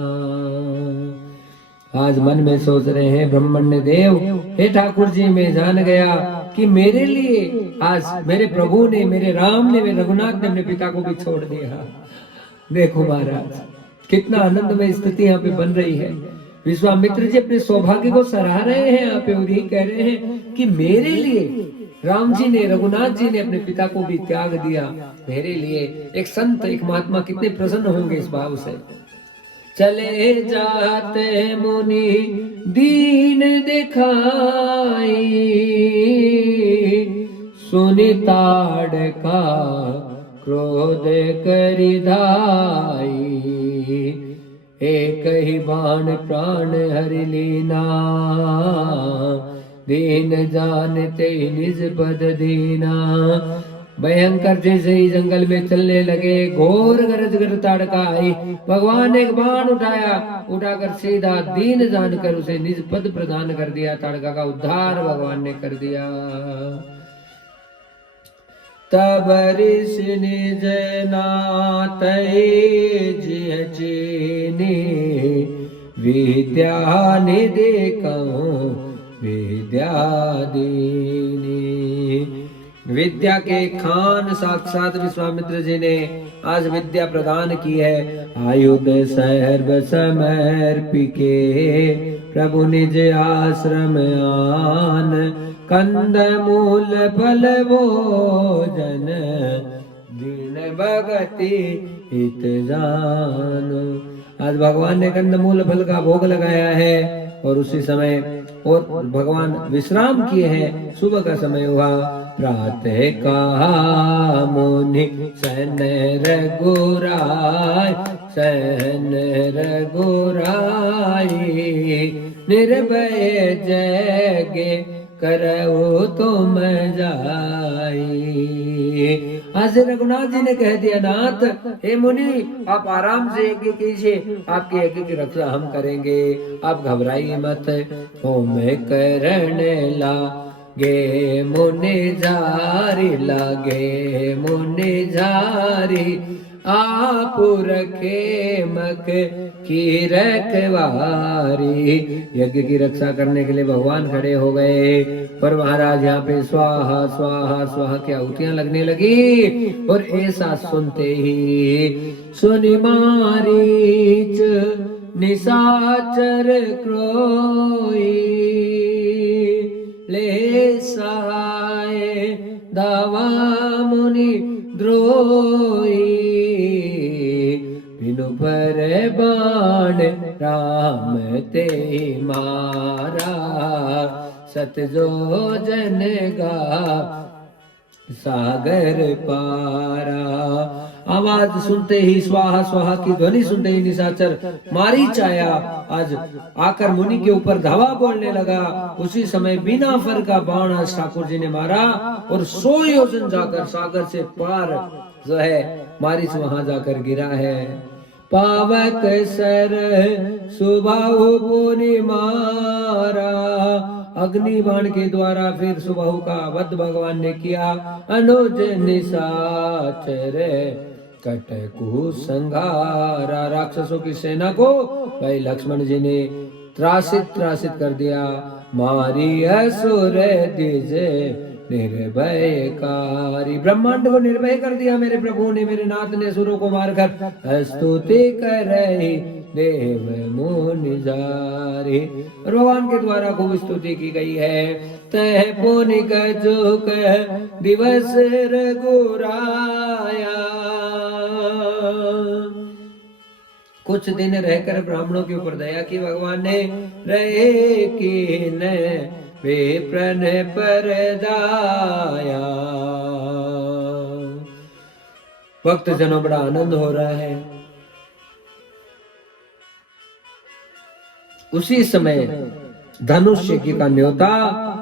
आज मन में सोच रहे हैं ब्रह्मण्य देव, हे ठाकुर जी, मैं जान गया कि मेरे लिए आज मेरे प्रभु ने, मेरे राम ने, मेरे रघुनाथ ने अपने पिता को भी छोड़ दिया। देखो महाराज कितना आनंदमय स्थिति यहाँ पे बन रही है। विश्वामित्र जी अपने सौभाग्य को सराह रहे हैं यहाँ पे, और ये कह रहे हैं कि मेरे लिए राम जी ने, रघुनाथ जी ने अपने पिता को भी त्याग दिया मेरे लिए। एक संत, एक महात्मा कितने प्रसन्न होंगे इस भाव से। चले जाते मुनि दीन दिखाई, सुनि ताड़का क्रोध करि धाई। एक ही बाण प्राण हरि लीना, दीन जानते निज पद दीना। भयंकर जैसे ही जंगल में चलने लगे, घोर गरज कर ताड़का आई। भगवान ने एक बाण उठाया, उठाकर सीधा दीन जानकर उसे निज पद प्रदान कर दिया। ताड़का का उद्धार भगवान ने कर दिया। तब ऋषि निज नातै जिय चीनी, विद्या निधि कहूं विद्या दीनी। विद्या के खान साक्षात विश्वामित्र जी ने आज विद्या प्रदान की है। आयुध सर्व समर्पिके, प्रभु निज आश्रम आन। कंद मूल फल भोजन दीन भगति हित जान। आज भगवान ने कंद मूल फल का भोग लगाया है और उसी समय और भगवान विश्राम किए हैं। सुबह का समय हुआ, प्रातः कहा मुनि सन रघुराय, सन रघुराई, निर्भय जगे करऊ तुम जाई। आज रघुनाथ जी ने कह दिया, नाथ हे मुनि आप आराम से यज्ञ कीजिए, आपके यज्ञ की रक्षा हम करेंगे, आप घबराइए मत। होम करण लागे मुनि झारी, लागे मुनि झारी, आप रखे मक की रखवारी। यज्ञ की रक्षा करने के लिए भगवान खड़े हो गए, पर महाराज यहाँ पे स्वाहा स्वाहा स्वाहा की आहुतियां लगने लगी। और ऐसा सुनते ही सुनि मारीच निशाचर क्रोई, ले सहाय दावा मुनि द्रोही, बिनु पर बाण राम ते मारा, सत जो जन गा सागर पारा। आवाज सुनते ही, स्वाहा स्वाहा की ध्वनि सुनते ही निशाचर मारीच आया, आज आकर मुनि के ऊपर धावा बोलने लगा। उसी समय बिना फर का बाण आज ठाकुर जी ने मारा और 100 योजन जाकर सागर से पार जो है मारीच वहां जाकर गिरा है। पावक सर सुबाहु पुनि मारा, अग्नि बाण के द्वारा फिर सुबाहु का वध भगवान ने किया। अनुज निशाचर कटकु संघारा, राक्षसों की सेना को भाई लक्ष्मण जी ने त्रासित कर दिया। मारी असुर द्विज निर्भयकारी, ब्रह्मांड को निर्भय कर दिया मेरे प्रभु ने, मेरे नाथ ने असुरों को मारकर स्तुति कर रही देव मुनि जारी। और भगवान के द्वारा खूब स्तुति की गई है। तह पुनि कजुक दिवस रघुराया, कुछ दिन रहकर ब्राह्मणों के ऊपर दया की भगवान ने, रहे कि न वे प्रण पर दाया। भक्त जनों बड़ा आनंद हो रहा है। उसी समय धनुष यज्ञ का न्योता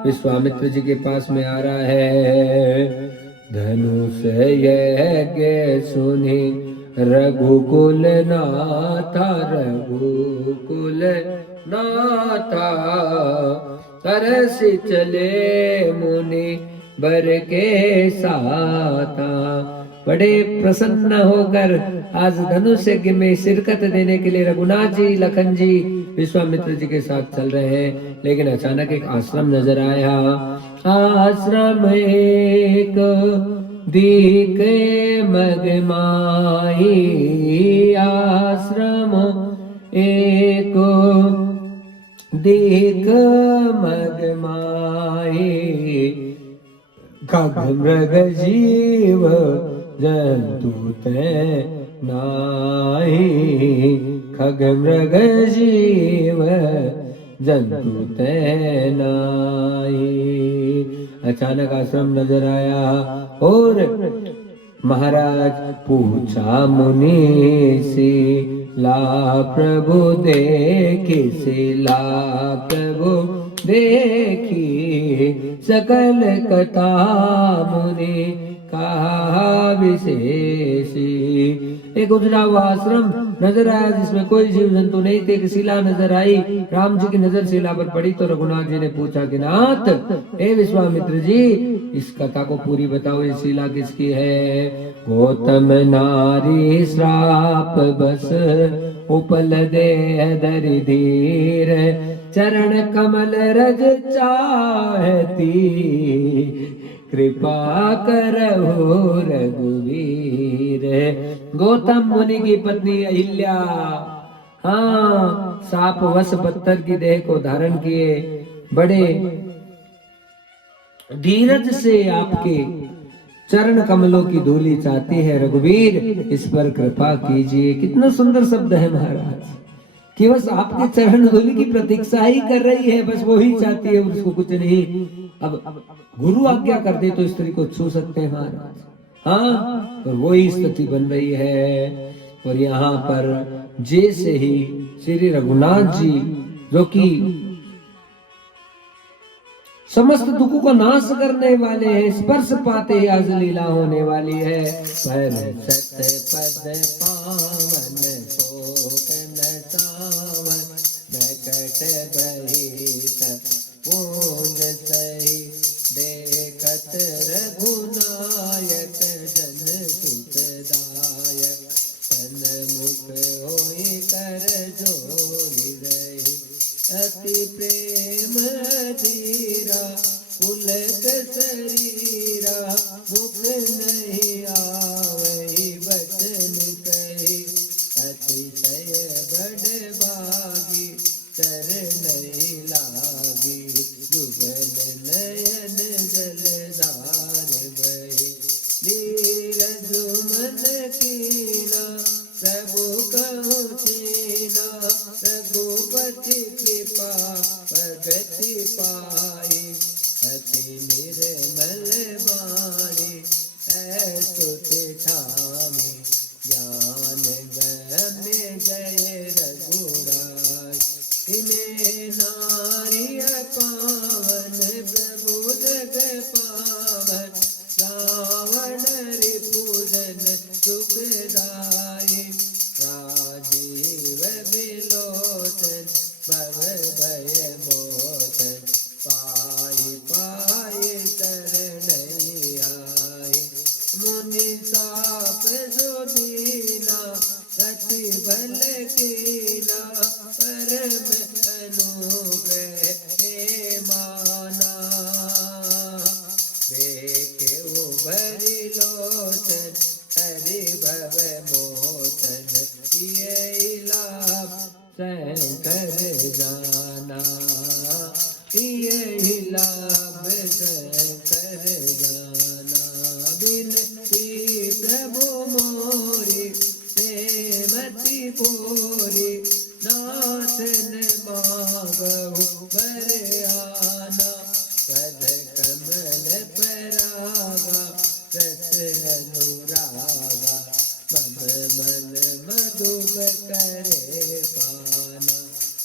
विश्वामित्र जी के पास में आ रहा है। धनुष यज्ञ सुनी रघुकुल नाथा, रघुकुल नाथा, तरसि चले मुनि बर के साथा। बड़े प्रसन्न होकर आज धनुष यज्ञ में शिरकत देने के लिए रघुनाथ जी, लखन जी विश्वामित्र जी के साथ चल रहे हैं। लेकिन अचानक एक आश्रम नजर आया। आश्रम एक दीके मगमाई, आश्रम एक दीक मगमाई, खग मृग जीव जंतु ते नाही, खग मृग जीव जंतु ते नाही। अचानक आश्रम नजर आया और महाराज पूछा मुनि से, ला प्रभु देखी से, ला प्रभु देखी, सकल कथा मुनि कहा विशेषी। एक उजड़ा हुआ आश्रम नजर आया जिसमें कोई जीव जंतु नहीं थे। एक शिला नजर आई, राम जी की नजर शिला पर पड़ी तो रघुनाथ जी ने पूछा कि नाथ हे विश्वामित्र जी, इस कथा को पूरी बताओ, ये शिला किसकी है? गौतम नारी श्राप बस उपल दे धरि धीर, चरण कमल रज चाहती, कृपा करहु रघुवीर। गौतम मुनि की पत्नी अहिल्या, हाँ, साप वश पत्थर की देह को धारण किए बड़े धीरज से आपके चरण कमलों की धूली चाहती है रघुवीर, इस पर कृपा कीजिए। कितना सुंदर शब्द है महाराज कि बस आपके चरण धूली की प्रतीक्षा ही कर रही है, बस वो ही चाहती है, उसको कुछ नहीं। अब गुरु आज्ञा कर दे तो स्त्री को छू सकते हैं महाराज। हाँ, और वही स्थिति बन रही है। और यहाँ पर जैसे ही श्री रघुनाथ जी जो कि समस्त दुखों का नाश करने वाले हैं, स्पर्श पाते ही आज लीला होने वाली है। पर सत पद पावन शोक न सावन, नकट बहित पूज सही, देखत रघुनायक जन सुखदायक, सन्मुख होई कर जोरी रही, अति प्रेम धीरा पुलक शरीरा, मुख नहीं आवई बचन कही, अतिशय बड़ भागी कर नहीं लागी, जुगल नयन जलधार बही, नीरज मन कीना प्रभु कहु छीना, रघुपति कृपा प्रगति पाई, अति निर्मल बाणी ऐसुति ठानी, ज्ञान गम्य जय रघुराय, इन्हें नारिय पावन प्रभु जग पावन, रावण रिपुदन सुखदाई, राजीव विलोचन भव भय मोचन, पाई पाई शरण आई, मुनि साप जो दीना गति बल कीना, परम अनुग्रह हे माना, देखे उभरी लोचन हरि भव मोचन, ये लाभ शंकर जाना, ये लाभ शंकर जाना, बिनती प्रभु मोरी प्रेमति पूरी, नाथ न मांगहु बर आना, पद कमल परागा रस अनुरागा, मम मन मधुप करे पाना,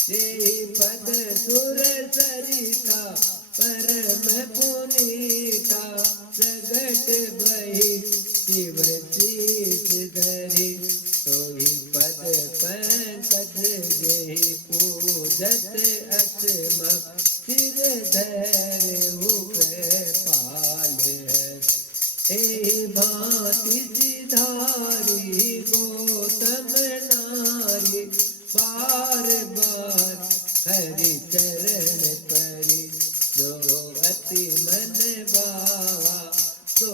ये पद सुर सरिता परम पुनीता, प्रगट भई शिव शीस धरी, सोई पद पंकज जेहि पूजत असम, सिर धरहु कृपाल है, ए भांति सिधारी गौतम नारी, बार बार हरि चरण परी, जो अति मन भावा सो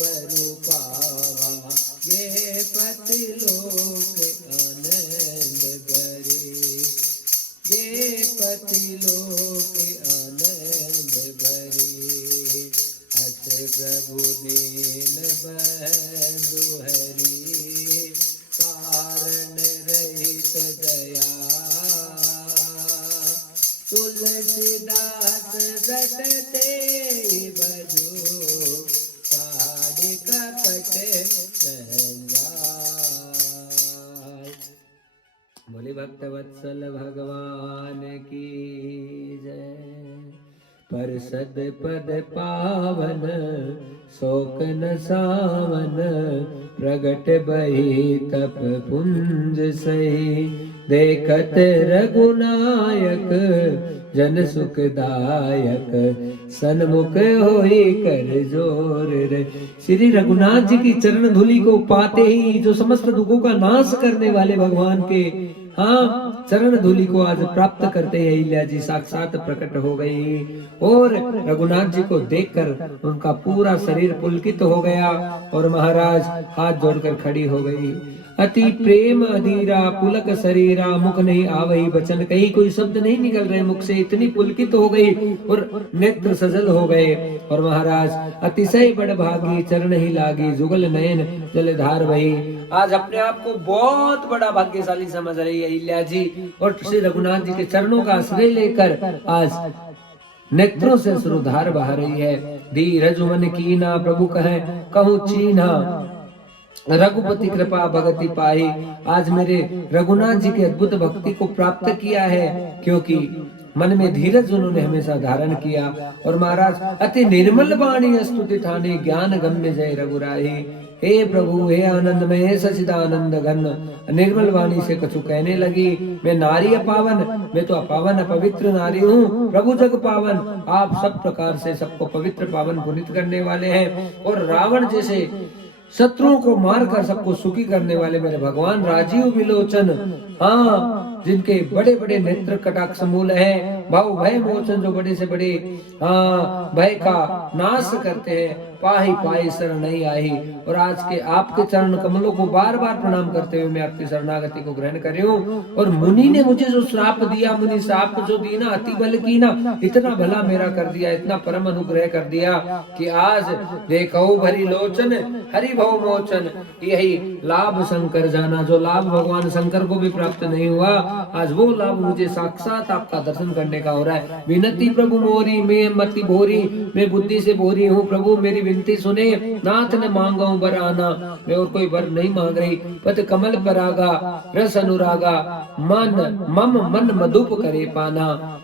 बरु पावा, ये पति लोक आनंद भरी, ये पति लोक आनंद भरी, अस प्रभु दीन बंधु हरि, कारण रहित दया, तुलसीदास सटते बजो, साड़ी कपट बोले भक्त वत्सल भगवान की जय। पर सद पद पावन शोक न सावन, प्रगट बही तप पुंज सही, देखत रघुनायक जन सुखदायक, सन्मुख होई कर जोर रे। श्री रघुनाथ जी की चरण धूलि को पाते ही जो समस्त दुखों का नाश करने वाले भगवान के हाँ चरण धूलि को आज प्राप्त करते हैं अहिल्या जी साक्षात प्रकट हो गई, और रघुनाथ जी को देखकर उनका पूरा शरीर पुलकित हो गया और महाराज हाथ जोड़कर खड़ी हो गई। अति प्रेम अधीरा पुलक शरीरा मुख नहीं आवही बचन, कहीं कोई शब्द नहीं निकल रहे मुख से, इतनी पुलकित हो गई और नेत्र सजल हो गए। और महाराज अतिशय बड़ भागी चरण ही लागी जुगल नयन जलधार वही। आज अपने आप को बहुत बड़ा भाग्यशाली समझ रही है अहिल्या जी और श्री रघुनाथ जी के चरणों का आश्रय लेकर आज नेत्रों से सुधार बहा रही है। धीरज मन कीना प्रभु कहे कहूँ चीना, रघुपति कृपा भगति पाई। आज मेरे रघुनाथ जी की अद्भुत भक्ति को प्राप्त किया है, क्योंकि मन में धीरज उन्होंने हमेशा धारण किया। और महाराज अति निर्मल वाणी स्तुति ठाने ज्ञान गम्य जय रघुराही। हे प्रभु हे आनंदमय हे सचिदानंद घन, निर्मल वाणी से कछु कहने लगी, मैं नारी अपावन, मैं तो अपावन अपवित्र नारी हूँ, प्रभु जग पावन। आप सब प्रकार से सबको पवित्र पावन पुनीत करने वाले हैं। और रावण जैसे शत्रुओं को मारकर सबको सुखी करने वाले मेरे भगवान राजीव विलोचन, हाँ जिनके बड़े बड़े नेत्र कटाक्ष मूल है, भाव भय मोचन जो बड़े से बड़े हाँ भय का नाश करते हैं, पाही पाई शरण नहीं आई। और आज के आपके चरण कमलों को बार बार प्रणाम करते हुए मैं आपकी शरणागति को ग्रहण कर रही हूँ। और मुनि ने मुझे जो श्राप दिया, मुनि श्राप जो दीना अति बल की ना, इतना भला मेरा कर दिया, इतना परम अनुग्रह कर दिया कि आज देखो भरी लोचन हरि भव मोचन। यही लाभ शंकर जाना, जो लाभ भगवान शंकर को भी प्राप्त नहीं हुआ, आज वो लाभ मुझे साक्षात आपका दर्शन करने का हो रहा है। विनती प्रभु मोरी मैं मति भोरी, मैं बुद्धि से भोरी हूँ, प्रभु मेरी विनती सुने। नाथ न मांगा हूँ बर आना, मैं और कोई बर नहीं मांग रही। पद कमल परागा रस अनुरागा, मन मम मन मधुप करे पाना।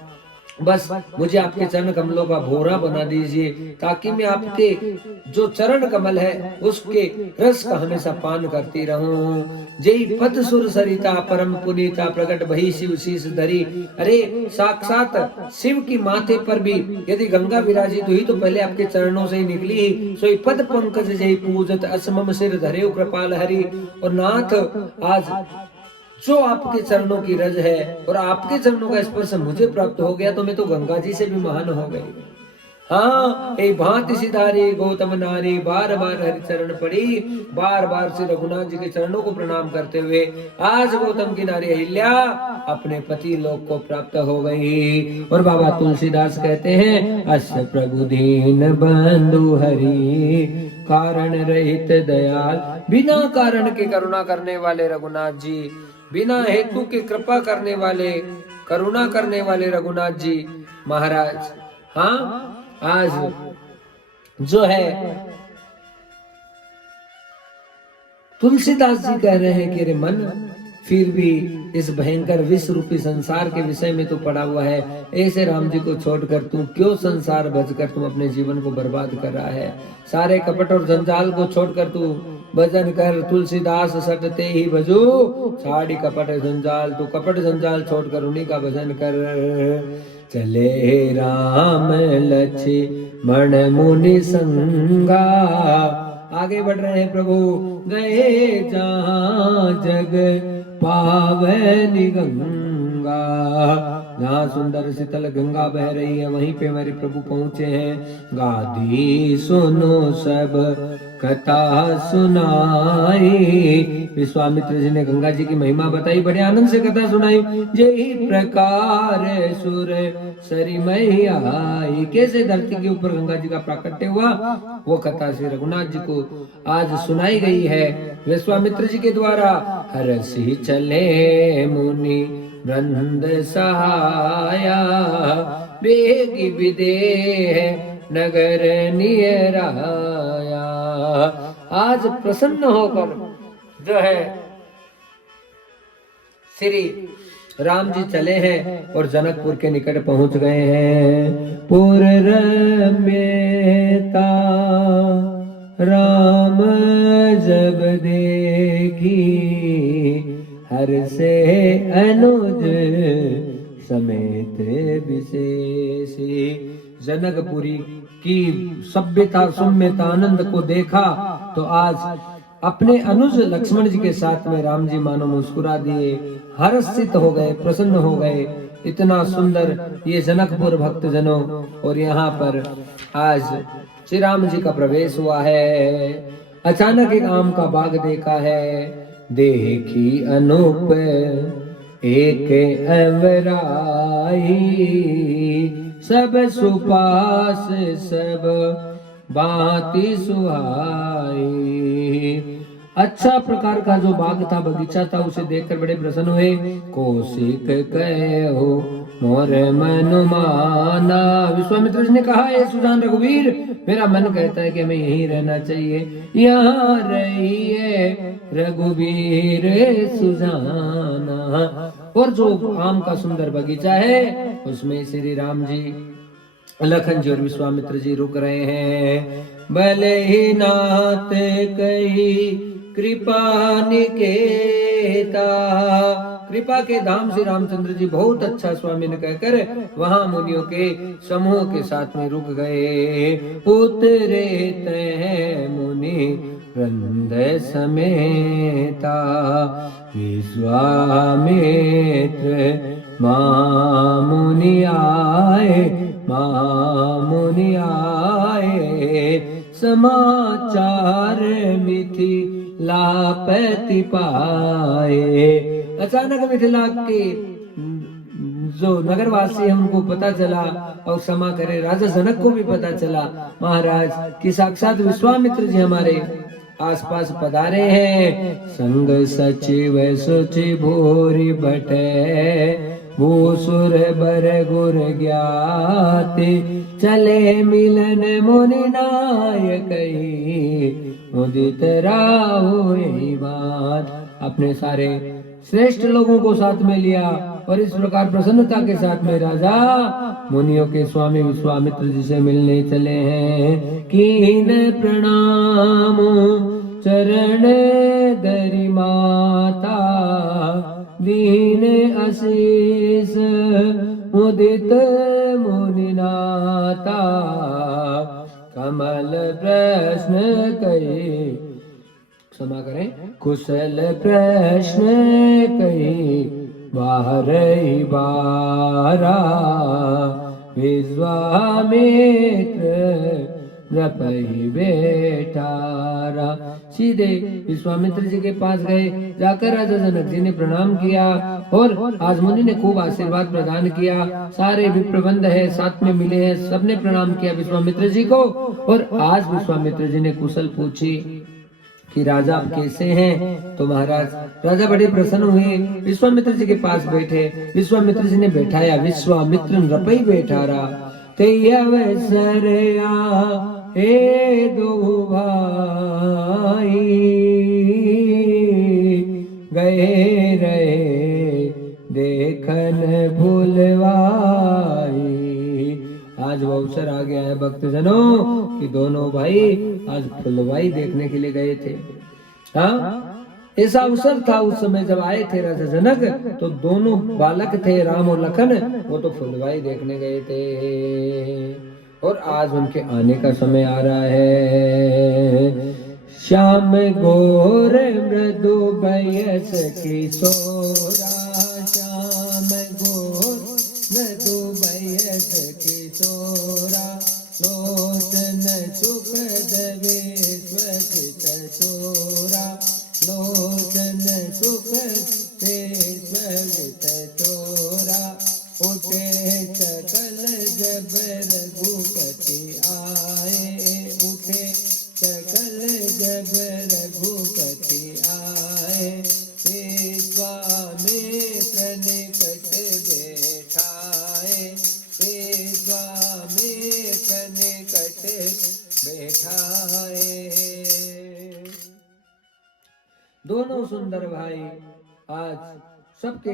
बस मुझे आपके चरण कमलों का भोरा बना दीजिए, ताकि मैं आपके जो चरण कमल है उसके रस का हमेशा पान करती रहूं। जय पद सुर सरिता परम पुनीता प्रकट भई शिव शीस धरी। अरे साक्षात शिव की माथे पर भी यदि गंगा विराजित हुई तो पहले आपके चरणों से ही निकली। सोई पद पंकज जय पूजत असमम सिर धरे कृपाल हरि। और नाथ आज जो आपके चरणों की रज है और आपके चरणों का स्पर्श मुझे प्राप्त हो गया तो मैं तो गंगा जी से भी महान हो गई। हाँ ए भांति सिधारी गौतम नारी, बार बार हरि चरण पड़ी, बार बार श्री रघुनाथ जी के चरणों को प्रणाम करते हुए आज गौतम की नारी अहिल्या अपने पति लोक को प्राप्त हो गई। और बाबा तुलसीदास कहते हैं अस प्रभु दीन बंधु हरि, कारण रहित दयाल। बिना कारण के करुणा करने वाले रघुनाथ जी, बिना हेतु के कृपा करने वाले करुणा करने वाले रघुनाथ जी महाराज। हाँ आज जो है तुलसीदास जी कह रहे हैं कि अरे मन फिर भी इस भयंकर विश्व रूपी संसार के विषय में तो पड़ा हुआ है, ऐसे राम जी को छोड़कर तू क्यों संसार भजकर तुम अपने जीवन को बर्बाद कर रहा है। सारे कपट और जंजाल को छोड़कर तू भजन कर, तुलसीदास सटते ही भजो साड़ी कपट जंजाल, तू कपट जंजाल छोड़कर उन्हीं का भजन कर। चले राम लक्ष्मण मुनि संगा, आगे बढ़ रहे हैं प्रभु, गए जहाँ जग पावनी गंगा। जहाँ सुंदर शीतल गंगा बह रही है वहीं पे हमारे प्रभु पहुंचे हैं। गादी सुनो सब कथा सुनाई, विश्वामित्र जी ने गंगा जी की महिमा बताई, बड़े आनंद से कथा सुनाई। यही प्रकार सुर सरी मैया आई, कैसे धरती के ऊपर गंगा जी का प्राकट्य हुआ वो कथा श्री रघुनाथ जी को आज सुनाई गई है विश्वामित्र जी के द्वारा। हरसी चले मुनि वृंद सहाया, बेगी विदेह नगर नियराया। आज प्रसन्न होकर जो है श्री राम जी चले हैं और जनकपुर के निकट पहुंच गए हैं। पुर रम्यता राम जब देखी, हर से अनुज समेत विशेषी। जनकपुरी की सभ्यता सौम्यता आनंद को देखा तो आज अपने अनुज लक्ष्मण जी के साथ में राम जी मानो मुस्कुरा दिए, हर्षित हो गए, प्रसन्न हो गए। इतना सुंदर ये जनकपुर भक्त जनों, और यहाँ पर आज श्री राम जी का प्रवेश हुआ है। अचानक एक आम का बाग देखा है, देखी अनूप एक अवराई, सब सुपास सब भांति सुहाई। अच्छा प्रकार का जो बाग था, बगीचा था, उसे देखकर बड़े प्रसन्न हुए। कौशिक कहो मोर मन माना, विश्वामित्र जी ने कहा, हे सुजान रघुवीर, मेरा मन कहता है कि हमें यहीं रहना चाहिए, यहाँ रहिए रघुवीर सुजाना। और जो आम का सुंदर बगीचा है, उसमें श्री राम जी, लखन जी और विश्वामित्र जी रुक रहे हैं। भले ही नाथ कही कृपा निकेता, कृपा के धाम श्री रामचंद्र जी बहुत अच्छा स्वामी ने कहकर वहां मुनियों के समूह के साथ में रुक गए। उतरे तय मुनि वृंद समेता, विश्वामित्र मुनि आए, मुनि आए, समाचार मिथिलापति पाए। अचानक मिथिला के जो नगरवासी है उनको पता चला, और क्षमा करे राजा जनक को भी पता चला महाराज कि साक्षात विश्वामित्र जी हमारे आसपास पधारे हैं। संग सचिव सुचि भूरि बटे, भूसुर बर गुर ज्ञाति, चले मिलन मुनि नायक, मुदित राहु यही बात। अपने सारे श्रेष्ठ लोगों को साथ में लिया और इस प्रकार प्रसन्नता के साथ में राजा मुनियों के स्वामी विश्वामित्र जी से मिलने चले हैं। कीन प्रणाम चरण धरि माता, दीन आशीष मुदित मुनिनाथा, कमल प्रश्न कहे, क्षमा करें, कुशल प्रश्न कही बारही बारा, विश्वामित्र नपहि बेटारा। सीधे विश्वामित्र जी के पास गए, जाकर राजा जनक जी ने प्रणाम किया और आज मुनि ने खूब आशीर्वाद प्रदान किया। सारे विप्रबंध है साथ में मिले हैं, सबने प्रणाम किया विश्वामित्र जी को। और आज विश्वामित्र जी ने कुशल पूछी कि राजा आप कैसे हैं। तो महाराज राजा बड़े प्रसन्न हुए, विश्वामित्र जी के पास बैठे, विश्वामित्र जी ने बैठाया, विश्वामित्र नृपई बैठारा, ते अवसर हे दो भाई, गए रहे देखन भूलवाई। आज वो अवसर आ गया है भक्तजनों कि दोनों भाई आज फुलवाई देखने के लिए गए थे। हाँ, ऐसा अवसर था उस समय जब आए थे राजा जनक, तो दोनों बालक थे राम और लखन, वो तो फुलवाई देखने गए थे और आज उनके आने का समय आ रहा है। श्याम गोर मृदु बयस किशोरा, श्याम गोर मृदु बयस किशोरा, लोचन सुख दवे स्वचित चोरा, लोचन सुख ते स्वचित चोरा, उठे सकल जब रघुपति आए, उठे सकल जब रघुपति आए, विश्वामित्र निकट बैठाए, विश्वामित्र निकट बैठाए। दोनों सुंदर भाई आज सबके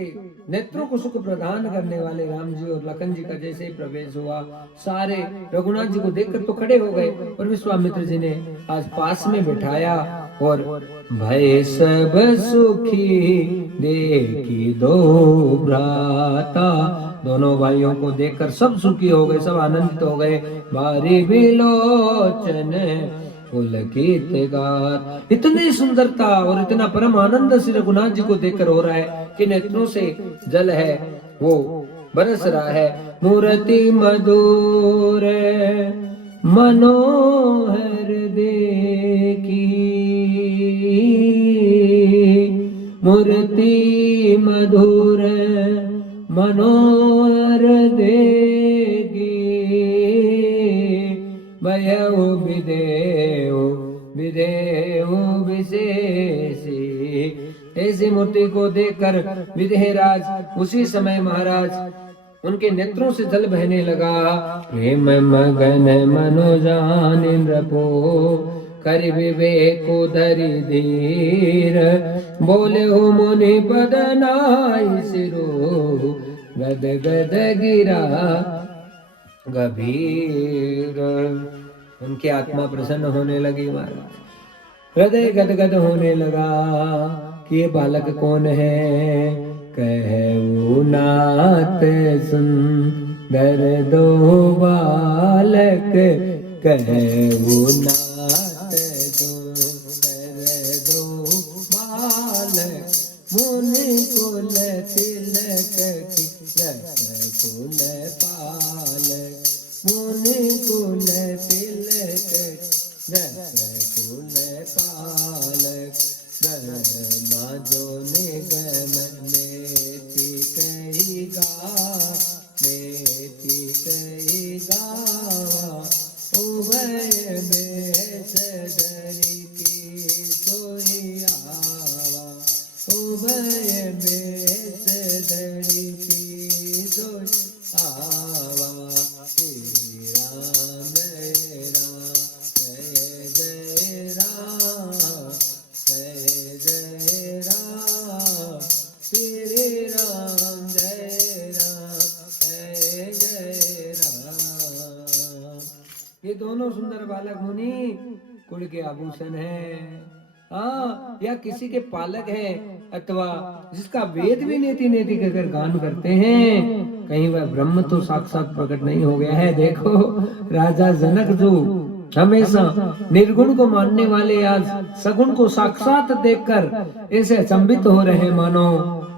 नेत्रों को सुख प्रदान करने वाले राम जी और लखन जी का जैसे ही प्रवेश हुआ, सारे रघुनाथ जी को देखकर तो खड़े हो गए और विश्वामित्र जी ने आज पास में बिठाया और भय सब सुखी देखी दो भ्राता, दोनों भाइयों को देखकर सब सुखी हो गए, सब आनंदित हो गए। बारी विलोचन पुलकित गात, इतनी सुंदरता और इतना परम आनंद श्री रघुनाथ जी को देखकर हो रहा है कि नेत्रों से जल है वो बरस रहा है। मूर्ति मधुर मनोहर देखी, मूर्ति मधुर मनोहर देगी, भयउ विदेव विदेव विशेषी। ऐसी मूर्ति को देखकर विदेहराज उसी समय महाराज उनके नेत्रों से जल बहने लगा। प्रेम मगन मनोजान नृपो कर विवेक धरि धीर, बोले हो मुनि पद नाई सिरो, गद गद गिरा गभीर। उनकी आत्मा प्रसन्न होने लगी महाराज, हृदय गदगद होने लगा कि ये बालक कौन है। कहू नाथ सुंदर दो बालक, कहू नाथ सुंदर दो बालक, मुनि कुल तिलक की रसकुल पालक, मुनि कुल तिलक रसकुल पालक। गरमा जो निगम मेति कही गावा, मेति कही गावा, उभय बेस धरि की सोई आवा, उभय बेस धरि की सोई आवा। श्री राम जय राम जय जय राम, जय जय राम श्री राम, जय राम जय जय राम। ये दोनों सुंदर बालक मुनि कुल के आभूषण है, हाँ, या किसी के पालक है, अथवा जिसका वेद भी नेति नेति कर गान करते हैं, कहीं वह ब्रह्म तो साक्षात प्रकट नहीं हो गया है। देखो राजा जनक जो हमेशा निर्गुण को मानने वाले आज सगुण को साक्षात देखकर ऐसे अचंभित हो रहे, मानो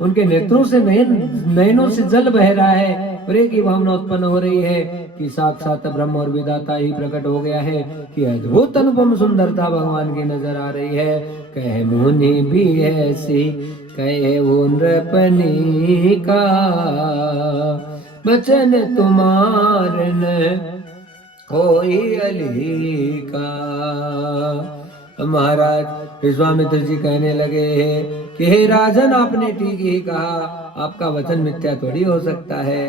उनके नेत्रों से नयनों से जल बह रहा है और एक ही भावना उत्पन्न हो रही है कि साक्षात ब्रह्म और विधाता ही प्रकट हो गया है, कि अद्भुत अनुपम सुंदरता भगवान की नजर आ रही है। कहे मुनि भी ऐसी कहे वो नृपनि का, बचन तुम्हार न कोई अली का। महाराज विश्वामित्र जी कहने लगे कि हे राजन, आपने ठीक ही कहा, आपका वचन मिथ्या थोड़ी हो सकता है।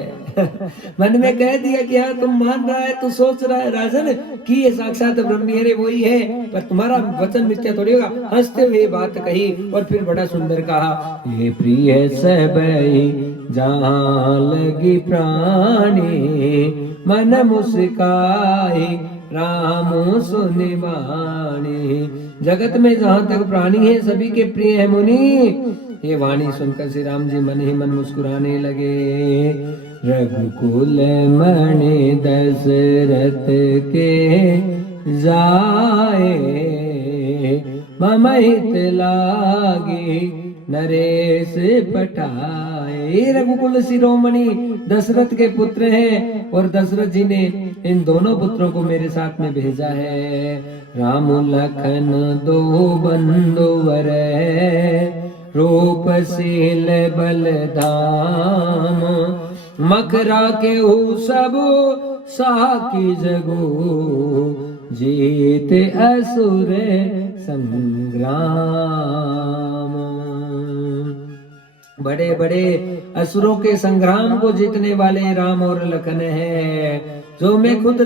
मन में कह दिया कि हाँ तुम मान रहा है, तू सोच रहा है राजन कि ये साक्षात ब्रह्म वही है, पर तुम्हारा वचन मिथ्या थोड़ी होगा। हंसते हुए बात कही और फिर बड़ा सुंदर कहा, ये प्रिय सब जहाँ लगी प्राणी, मन मुस्काई राम सुनि वाणी। जगत में जहाँ तक प्राणी है सभी के प्रिय है मुनि। ये वाणी सुनकर श्री राम जी मन ही मन मुस्कुराने लगे। रघुकुल मणि दशरथ के जाए, मम हित लागे नरेश पठाए। रघुकुल शिरोमणि दशरथ के पुत्र हैं और दशरथ जी ने इन दोनों पुत्रों को मेरे साथ में भेजा है। राम लखन दो बंधुवर, रूपशील बलधाम, मकरा के सब साकी जगो, जीत असुर संग्राम। बड़े बड़े असुरों के संग्राम को जीतने वाले राम और लखन है, जो मैं खुद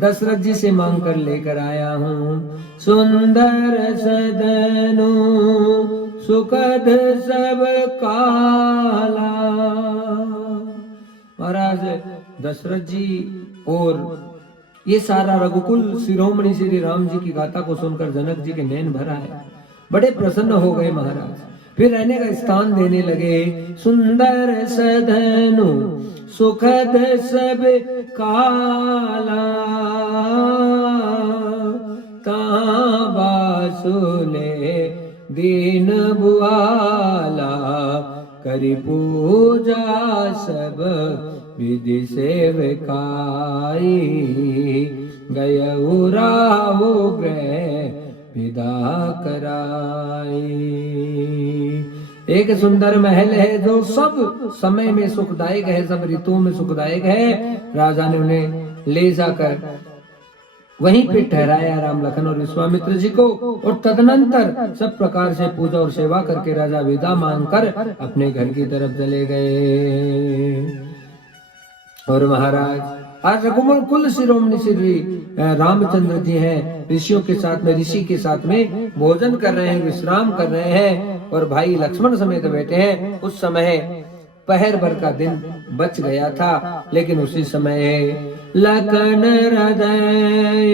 दशरथ जी से मांग कर लेकर आया हूँ। सुंदर सदनु सुखद सब काला। महाराज दशरथ जी और ये सारा रघुकुल शिरोमणि श्री राम जी की गाथा को सुनकर जनक जी के नैन भर आए, बड़े प्रसन्न हो गए महाराज। फिर रहने का स्थान देने लगे। सुंदर सदनु सुखद सब काला, बासुले दीन बुआला, करी पूजा सब विधि सेवकाई, गयउ राहु ग्रह विदा कराई। एक सुंदर महल है जो सब समय में सुखदायक है, सब ऋतुओं में सुखदायक है। राजा ने उन्हें ले जाकर वहीं पे ठहराया राम लखन और विश्वामित्र जी को, और तदनंतर सब प्रकार से पूजा और सेवा करके राजा विदा मांगकर अपने घर की तरफ चले गए। और महाराज आज रघुकुल कुल शिरोमणि श्री रामचंद्र जी हैं, ऋषियों के साथ में, ऋषि के साथ में भोजन कर रहे हैं, विश्राम कर रहे हैं, और भाई लक्ष्मण समेत बैठे हैं। उस समय पहर भर का दिन बच गया था, लेकिन उसी समय लखन हृदय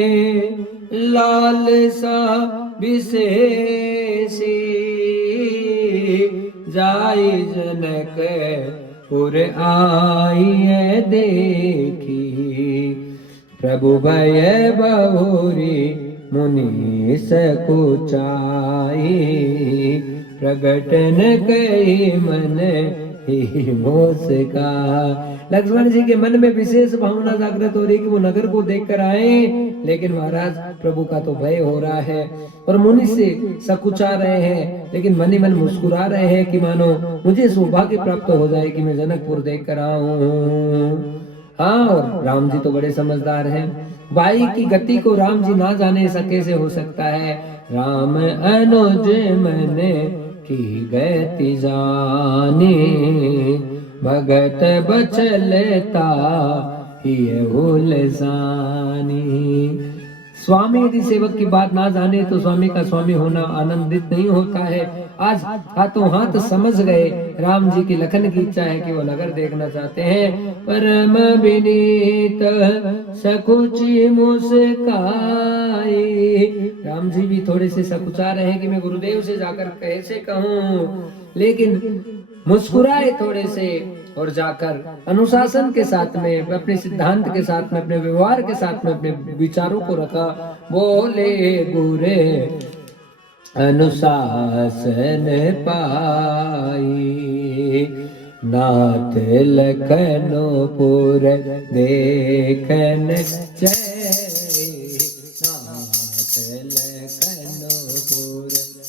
लालसा विशेषी जाई जनकपुर आइए देखी, प्रभु भय बहुरी मुनि सकुचाई, प्रगटन कई मन ही मोसका। लक्ष्मण जी के मन में विशेष भावना जागृत हो रही कि वो नगर को देखकर आए, लेकिन महाराज प्रभु का तो भय हो रहा है और मुनि से सकुचा रहे हैं, लेकिन मन ही मन मुस्कुरा रहे हैं कि मानो मुझे सौभाग्य प्राप्त हो जाए कि मैं जनकपुर देख कर आऊं। हाँ, और राम जी तो बड़े समझदार हैं। भाई की गति को राम जी ना जाने ऐसा कैसे हो सकता है। राम अनुज मैंने की गति जाने, भगत बचलता ये उलझानी। स्वामी यदि सेवक की बात ना जाने तो स्वामी का स्वामी होना आनंदित नहीं होता है। आज हाथों हाथ समझ गए राम जी की लखन की इच्छा है कि वो नगर देखना चाहते हैं। परम विनीत सकुची मुस्काई, राम जी भी थोड़े से सकुचा रहे हैं कि मैं गुरुदेव से जाकर कैसे कहूँ, लेकिन मुस्कुराए थोड़े से और जाकर अनुशासन के साथ में, अपने सिद्धांत के साथ में, अपने व्यवहार के साथ में अपने विचारों को रखा। बोले गुरे अनुशासन पाई, नाथ लखनपुर देखन जय, नाथ लखनपुर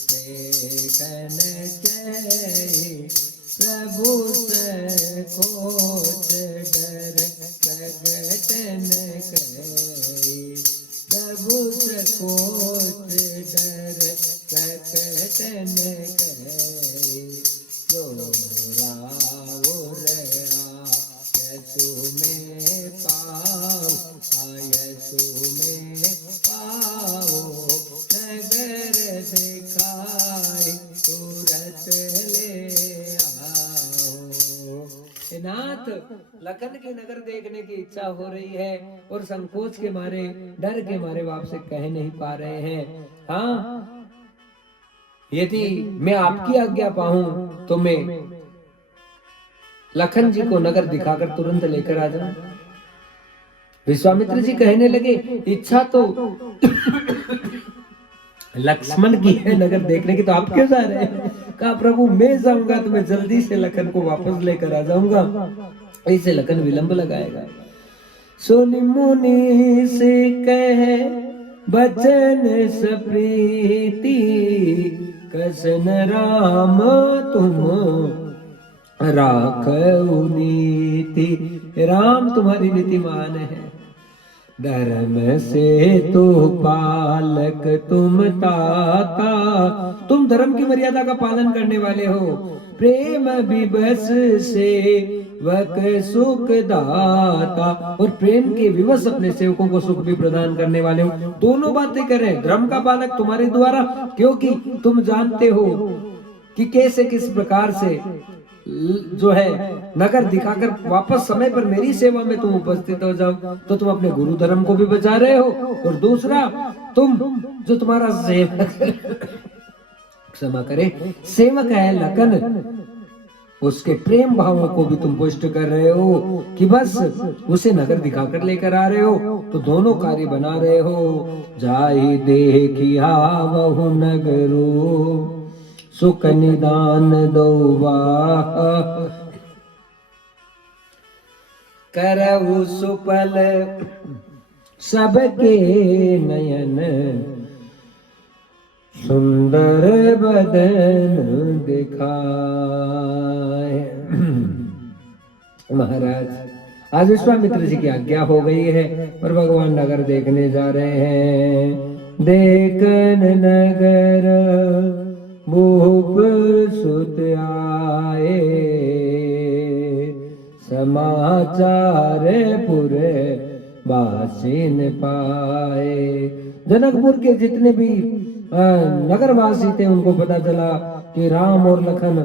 देखन जय, प्रभु से कोच डर प्रगटन कई, प्रभु से कोच डर प्रकटन कई, जो राउर आयसु में पाओ, आयसु में पाओ, नगर दिखाई तुरंत ले आओ। नाथ, लखन के नगर देखने की इच्छा हो रही है और संकोच के मारे, डर के मारे वो आपसे कह नहीं पा रहे हैं। हाँ, यदि मैं आपकी आज्ञा पाऊं तो मैं लखन जी को नगर दिखाकर तुरंत लेकर आ जाऊं। विश्वामित्र जी कहने लगे, इच्छा तो लक्ष्मण की है नगर देखने की, तो आप क्यों जा रहे हैं? कहा प्रभु मैं जाऊंगा तो मैं जल्दी से लखन को वापस लेकर आ जाऊंगा, ऐसे लखन विलंब लगाएगा। सुनि मुनि से कहे बचन सप्रीति, कसन राम तुम राखऊ नीति। राम तुम्हारी नीति मान है, धर्म से तो पालक तुम ताता, तुम धर्म की मर्यादा का पालन करने वाले हो। प्रेम विवश से वक सुख दाता, और प्रेम के विवश अपने सेवकों को सुख भी प्रदान करने वाले हो। दोनों बातें करें, धर्म का पालक तुम्हारे द्वारा, क्योंकि तुम जानते हो कि कैसे किस प्रकार से जो है नगर दिखाकर वापस समय पर मेरी सेवा में तुम उपस्थित हो जाओ, तो तुम अपने गुरु धर्म को भी बचा रहे हो, और दूसरा तुम जो तुम्हारा सेवक क्षमा करे सेवक है लखन, उसके प्रेम भावों को भी तुम पुष्ट कर रहे हो कि बस उसे नगर दिखाकर लेकर आ रहे हो, तो दोनों कार्य बना रहे हो। जाई देखिया वहु नगरो, सुख निदान दौवा, करऊ सुपल सबके नयन, सुंदर बदन दिखाए। महाराज आज विश्वामित्र जी की आज्ञा हो गई है और भगवान नगर देखने जा रहे हैं। देखन नगर भूप सुत आए, समाचार पुरे बासिन पाए। जनकपुर के जितने भी नगरवासी थे उनको पता चला कि राम और लखन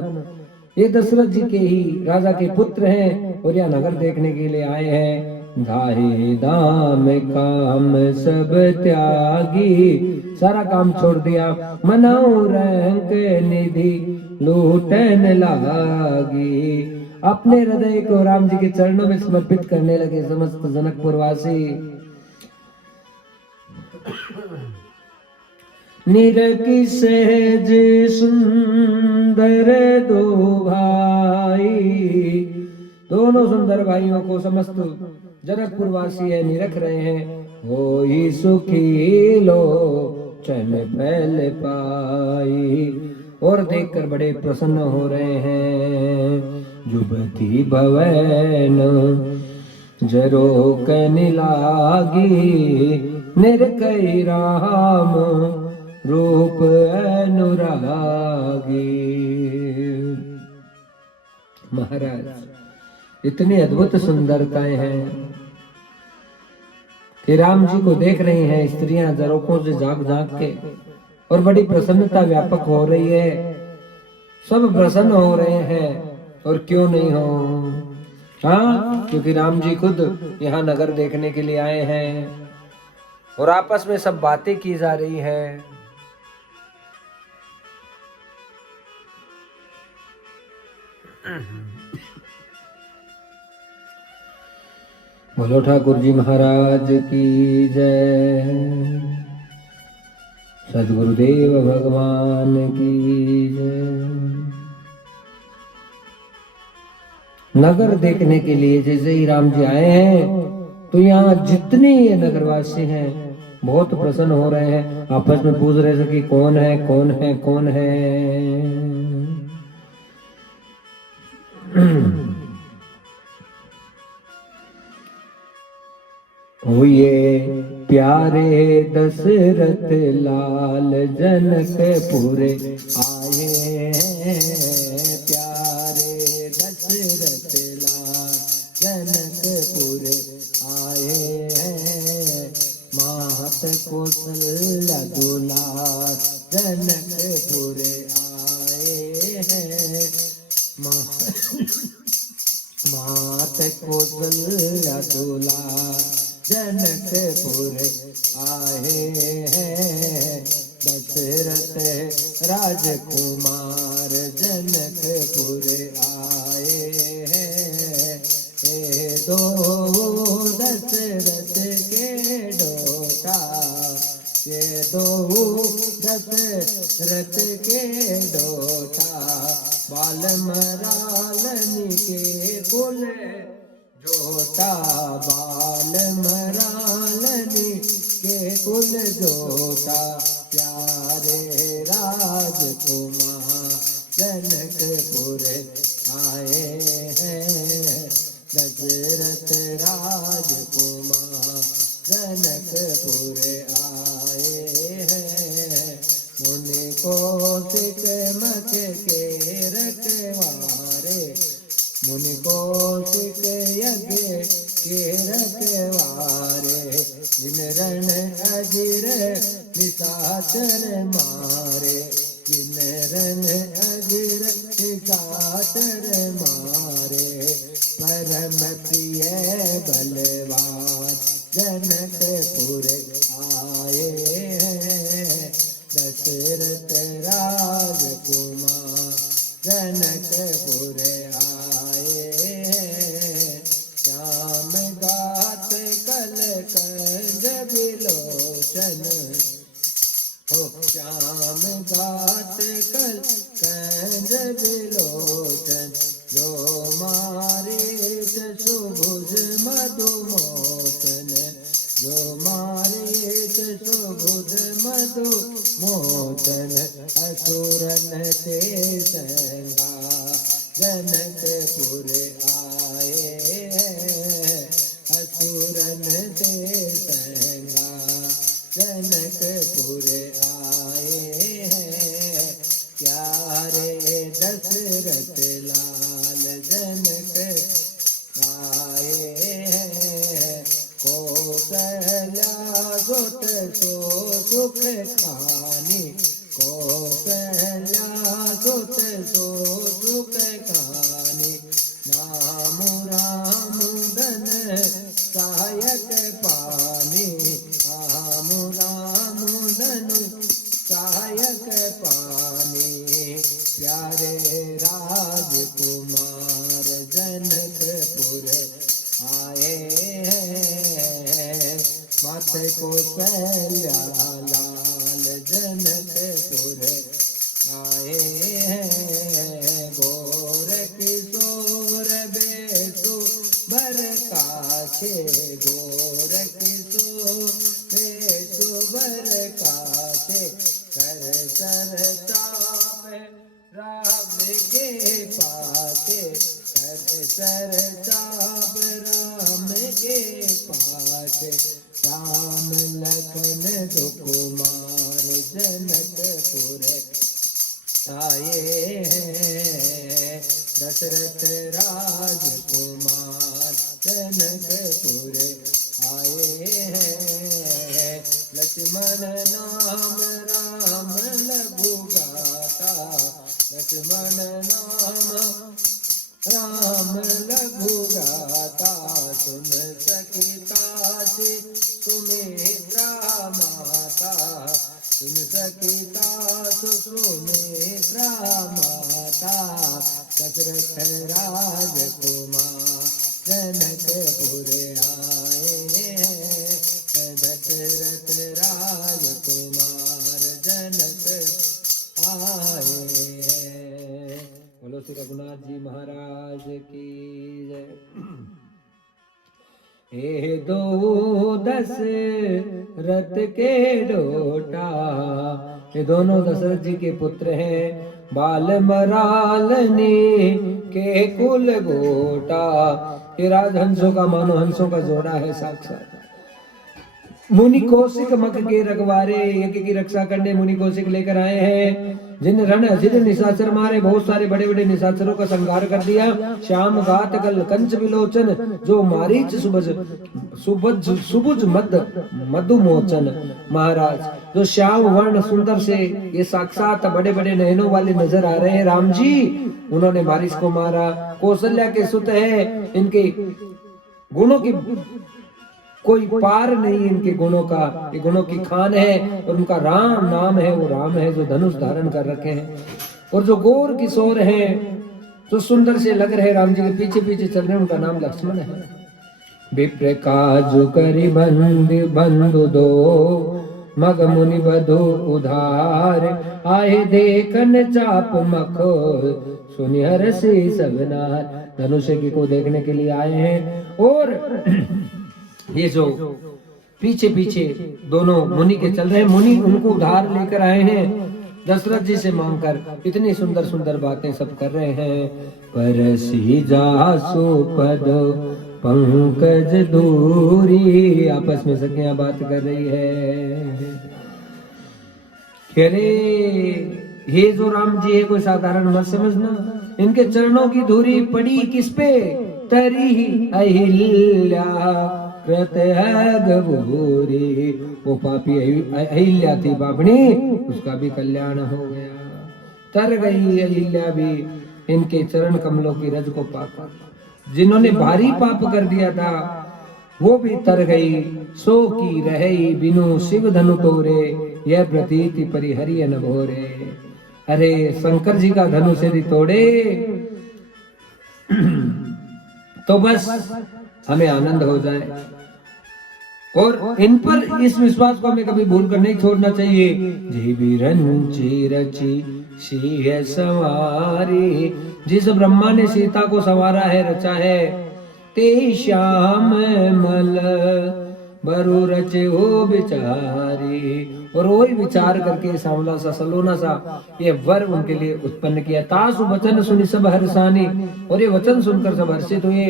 ये दशरथ जी के ही राजा के पुत्र हैं और यह नगर देखने के लिए आए हैं। धाहे दाम काम सब त्यागी, सारा काम छोड़ दिया, मनाओ रंक निधि लूटन लागी। अपने हृदय को राम जी के चरणों में समर्पित करने लगे समस्त जनकपुर वासी। निरखी सहज सुंदर दो भाई, दोनों सुंदर भाइयों को समस्त जनकपुर वासी है निरख रहे हैं। होई सुखी लोचन फैल पाई, और देखकर बड़े प्रसन्न हो रहे हैं। जुबती भवन जरोकन लागी, निरखई राम रूप अनुरागी। महाराज इतनी अद्भुत सुंदरताएं हैं कि राम जी को देख रही हैं स्त्रियां जरोकों से झांक झांक के, और बड़ी प्रसन्नता व्यापक हो रही है। सब प्रसन्न हो रहे हैं, और क्यों नहीं हो। हाँ, क्योंकि राम जी खुद यहाँ नगर देखने के लिए आए हैं और आपस में सब बातें की जा रही है। बोलो ठाकुर जी महाराज की जय, सद्गुरुदेव भगवान की जय। नगर देखने के लिए जैसे ही राम जी आए हैं तो यहाँ जितने ये नगरवासी हैं बहुत प्रसन्न हो रहे हैं, आपस में पूछ रहे थे कि कौन है कौन है कौन है। हुए प्यारे दशरथ लाल जनकपुरे आए हैं, प्यारे दशरथ लाल जनकपुरे आए हैं। मात कौशल्या दुलार जनकपुरे आए हैं। मात कौशल्या दुलार जनकपुर आए हैं। दशरथ राजकुमार जनकपुर आए हैं। हे दो दशरथ के डोटा, ये दो दशरथ के डोटा, बाल मरालनी के कुल जोटा, बाल मरालनी के कुल जोटा। प्यारे राजकुमार जनकपुर आए हैं। दशरथ राजकुमार जनकपुर आए हैं। मुनि कौशिक मख के रखवारे, मुनि कौशिक यज्ञ के रखवारे। जिन रण अजिर निशाचर मारे, जिन रण अजिर निशाचर मारे। परम प्रिय बलवान जनकपुर आए हैं। दशरथ राजकुमार जनकपुर आए हैं। श्याम गात कल कंज विलोचन, ओ श्याम गात कल कंज विलोचन। जो मारे सुभुज मधुमोचन, जो मारे सुभुज मधुमोचन। असुरन ते संगा जनकपुर आए हैं, असुरन ते संगा जनकपुर आए हैं, प्यारे दशरथ लाल जनक आए हैं, कौशल्या सुत सो सुख खानी, कौशल्या सुत सो सुख खानी, नाम राम धन सहायक पानी, राम राम धनु सहायक पानी, प्यारे राजकुमार जनकपुर आए हैं, माथे कौशल्या लाल जनकपुर आए हैं, गोर किशोर बेसु बर काछे, गोर किशोर बेसु बर काछे, कर सर चाप राम के पासे, कर सर चाप राम के पासे, राम लखन सुकुमार जनकपुर आए हैं, दशरथ राजकुमार जनकपुर आए हैं, लक्ष्मण नाम राम लघु गाता, लक्ष्मण नाम राम लघु गाता, सुन सखिता से सुमित्रा माता, सुन सखिता सुमित्रा माता, दशरथ राजकुमार जनकपुर आए हैं, दशरथ राजकुमार जनक आए हैं। बोलो श्री रघुनाथ जी महाराज की जय। हे दो दशरथ के डोटा, ये दोनों दशरथ जी के पुत्र हैं, बाल मरालनी के कुल गोटा, ये राजहंसों का मानो हंसों का जोड़ा है साक्षात। मुनि कौशिक मख के रखवारे, यज्ञ की रक्षा करने मुनि कौशिक लेकर आए हैं, जिन रण अजिर निशाचर मारे, बहुत सारे बड़े बड़े निशाचरों का संहार कर दिया। श्याम घात कल कंच विलोचन, जो मारीच सुबुज मधुमोचन, महाराज जो श्याम वर्ण सुंदर से ये साक्षात बड़े बड़े नयनों वाले नजर आ रहे हैं राम जी, उन्होंने मारीच को मारा। कौशल्या के सुत है, इनके गुणों की कोई पार नहीं, इनके गुणों का, ये गुणों की खान है, और उनका राम नाम है, वो राम है जो धनुष धारण कर रखे हैं। और जो गोर किशोर हैं, जो सुंदर से लग रहे राम जी के पीछे पीछे चल रहे हैं, उनका नाम लक्ष्मण है। विप्र काजु करि बंधु दो, मग मुनि वधु उधार, आए देखन चाप मखो, सुनि हरषि सब नार। धनुष को देखने के लिए आए हैं, और ये जो पीछे पीछे दोनों मुनि के चल रहे हैं, मुनि उनको उधार लेकर आए हैं दशरथ जी से मांगकर। इतनी सुंदर सुंदर बातें सब कर रहे हैं। परसी जासु पद पंकज दूरी, आपस में सखियां बात कर रही है। अरे ये जो राम जी है कोई साधारण मत समझना, इनके चरणों की धूरी पड़ी किस पे? तरी अहिल्या गभूरी, वो पापी अहिल्या थी बापनी, उसका भी कल्याण हो गया। तर गई अहिल्या भी इनके चरण कमलों की रज को पाकर। जिन्होंने भारी पाप कर दिया था वो भी तर गई। सो की रही बिनु शिव धनु तोरे, यह प्रतीति परिहरि न भोरे। अरे शंकर जी का धनुष यदि तोड़े तो बस हमें आनंद हो जाए। और इन पर इस विश्वास को हमें कभी भूल कर नहीं छोड़ना चाहिए। जी रंची रची सिंह सवारी, जिस ब्रह्मा ने सीता को संवारा है, रचा है, ते श्याम मल बरु रचे हो बिचारी। और वही विचार करके सांवला सा सलोना सा ये वर उनके लिए उत्पन्न किया। तासु वचन सुनि सब हर्षानी, और ये वचन सुनकर सब हर्षित हुए।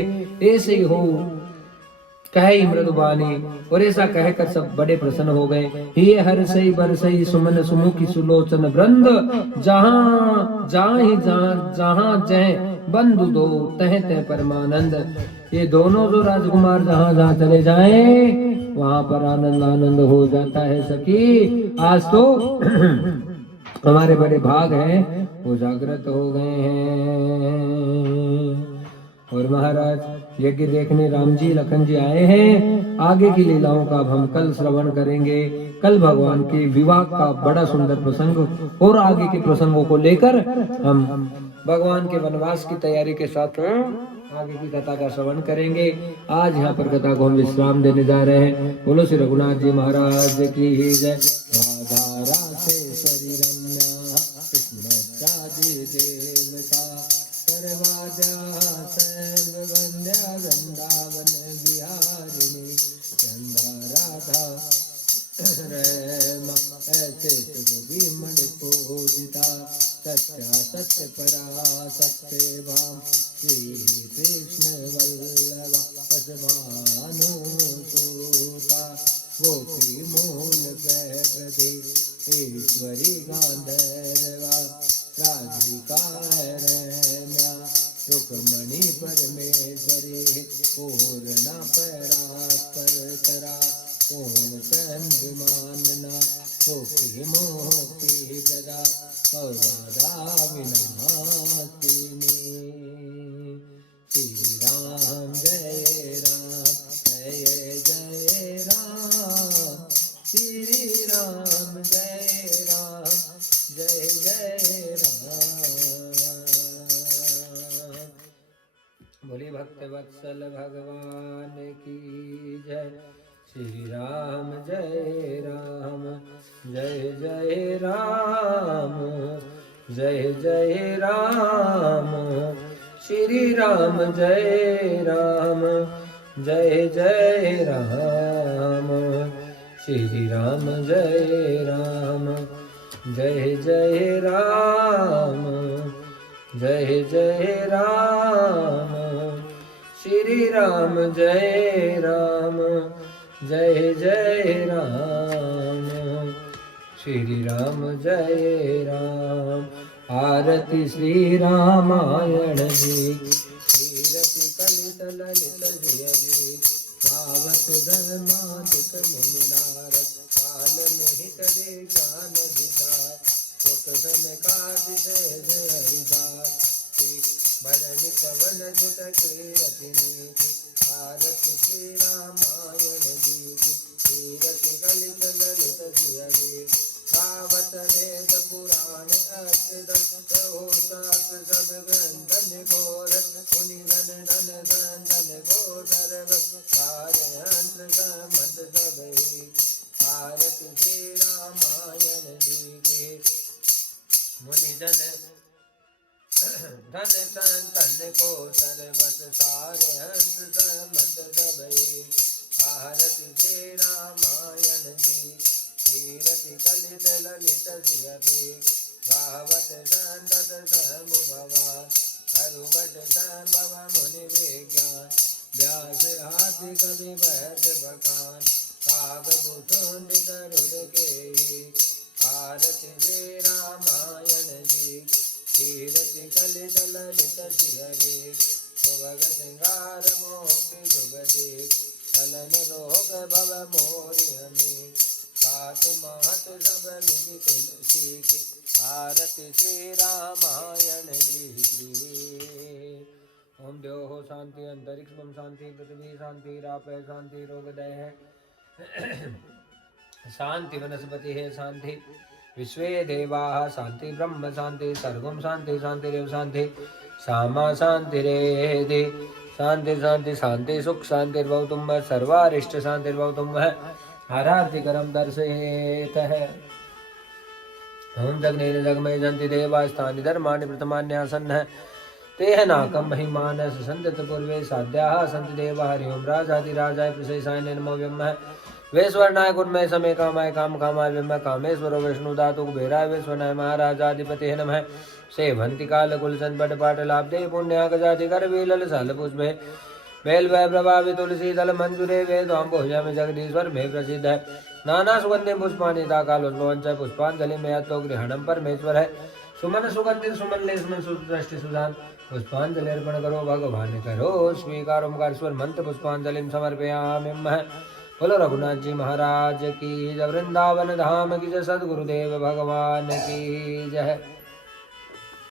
ऐसे ही हो कहे मृदुबानी, और ऐसा कहकर सब बड़े प्रसन्न हो गए। ये हर्षई बरसई सुमन सुमुखी सुलोचन वृंद, जहां जहां जय बंधु दो तह तह परमानंद। ये दोनों जो राजकुमार जहां जहां चले जाएं वहां पर आनंद आनंद हो जाता है सखी। आज तो हमारे बड़े भाग हैं वो जागृत हो गए हैं। और महाराज यज्ञ देखने राम जी लखन जी आए हैं। आगे की लीलाओं का हम कल श्रवण करेंगे। कल भगवान के विवाह का बड़ा सुंदर प्रसंग और आगे के प्रसंगों को लेकर हम भगवान के वनवास की तैयारी के साथ आगे की कथा का श्रवण करेंगे। आज यहाँ पर कथा को हम विश्राम देने जा रहे हैं। बोलो श्री रघुनाथ जी महाराज की जय। राधा रासेश्वरी रम्या कृष्ण देवता सर्वाद्या सर्ववन्द्या वृंदावन बिहारिणी चंदा राधा रमा ऐसे विमल पूजिता सत्या सत्य परा सत्य भाम श्री कृष्ण वल्लभा भानु सूता गोपी मूल प्रकृति ईश्वरी गांधर्वा राधिका रम्या रुक्मणी परमेश्वरी पूर्णा परात्पर तरा पूर्ण संविमानना गोपी मोक्ति प्रदा सर्वदा विनाशिनी। श्री राम जय राम श्री राम जय राम। बोले भक्त वत्सल भगवान की जय। श्री राम जय राम जय राम जय राम। श्री राम जय राम जय राम। श्री राम जय राम जय राम जय राम। श्री राम जय राम जय राम। श्री राम जय राम। आरती श्री रामायण जी कीरति कलित ललित जी गावत धर्माधिक मुनिनारद काल में हित दे ज्ञान विचार मुख समय काज जय हरिदास भरणी पवन सुत कीरति नीति। आरती श्री रामायण जी कीरति कलित ललित जी गावत वेद पुराण अष्टदश होशास्त्र सब ग्रंथन घोर मुनि धन धन संतन घोर सर्व सारे अंत समत सबहि। आरती श्री रामायण जी की मुनि जन धन संतन को सर्वस सारे अंत समत सबहि। आरती श्री रामायण जी कीरति कलित ललित श्री गावत संतत सहमु भगवान हरुगट संभव मुनि विज्ञान व्यास आदि कवि बहत बखान कागभूषुंड गरुड़ के। आरती श्री रामायण जी कीरति कलित ललित श्री सुभग सिंगार मोक्ति सुगति चलन रोग भव मोरि हमें सातु महत सब निधि तुलसी की। आरती श्री रामायण जी की। ओम द्योः शांति अंतरिक्षम शांति पृथ्वी शांति रापः शांति रोगदय है शांति वनस्पति है शांति विश्वे देवाः शांति ब्रह्म शांति सर्वम शांति शांतिरेव शांति सामा शांतिरेधि शांति शांति शांति सुख शांतिर्भवतुम सर्वारिष्ट शांतिर्भवतुम आराधिकरम दर्शयेत है। ओम जगनेन जगमय जंति देवास्तानि धर्माणि प्रथमान्यासन्न तेह नाकम महिमानस संदत पूर्वे साध्याः सन्ति देवा हरि ओम राजाधिराजाय प्रशंसाय नमो व्योम वेश्वरनायक उन्मय समय कामाय काम कामाय विमय कामेश्वरो विष्णु धातु कुबेराय विश्वनाय महाराजाधिपते नमः सेवंती काल कुलचंद पट पाट लाभ दे पुण्य गजाति कर वीलल साल पुष्पे बेल वै प्रभावी तुलसी दल मंजूरे वेद भोजा में जगदीश्वर में प्रसिद्ध है नाना सुगंधि पुष्पाणि कालोच पुष्पांजलि में तो गृहणम परमेश्वर है सुमन सुगंधि सुमन लेस्मन सुदृष्टि सुदान पुष्पांजलि अर्पण करो भगवान करो स्वीकार ओमकार स्वर मंत्र पुष्पांजलि समर्पयामि बोलो रघुनाथ जी महाराज की जय वृंदावन धाम की जय सदगुरुदेव भगवान की जय।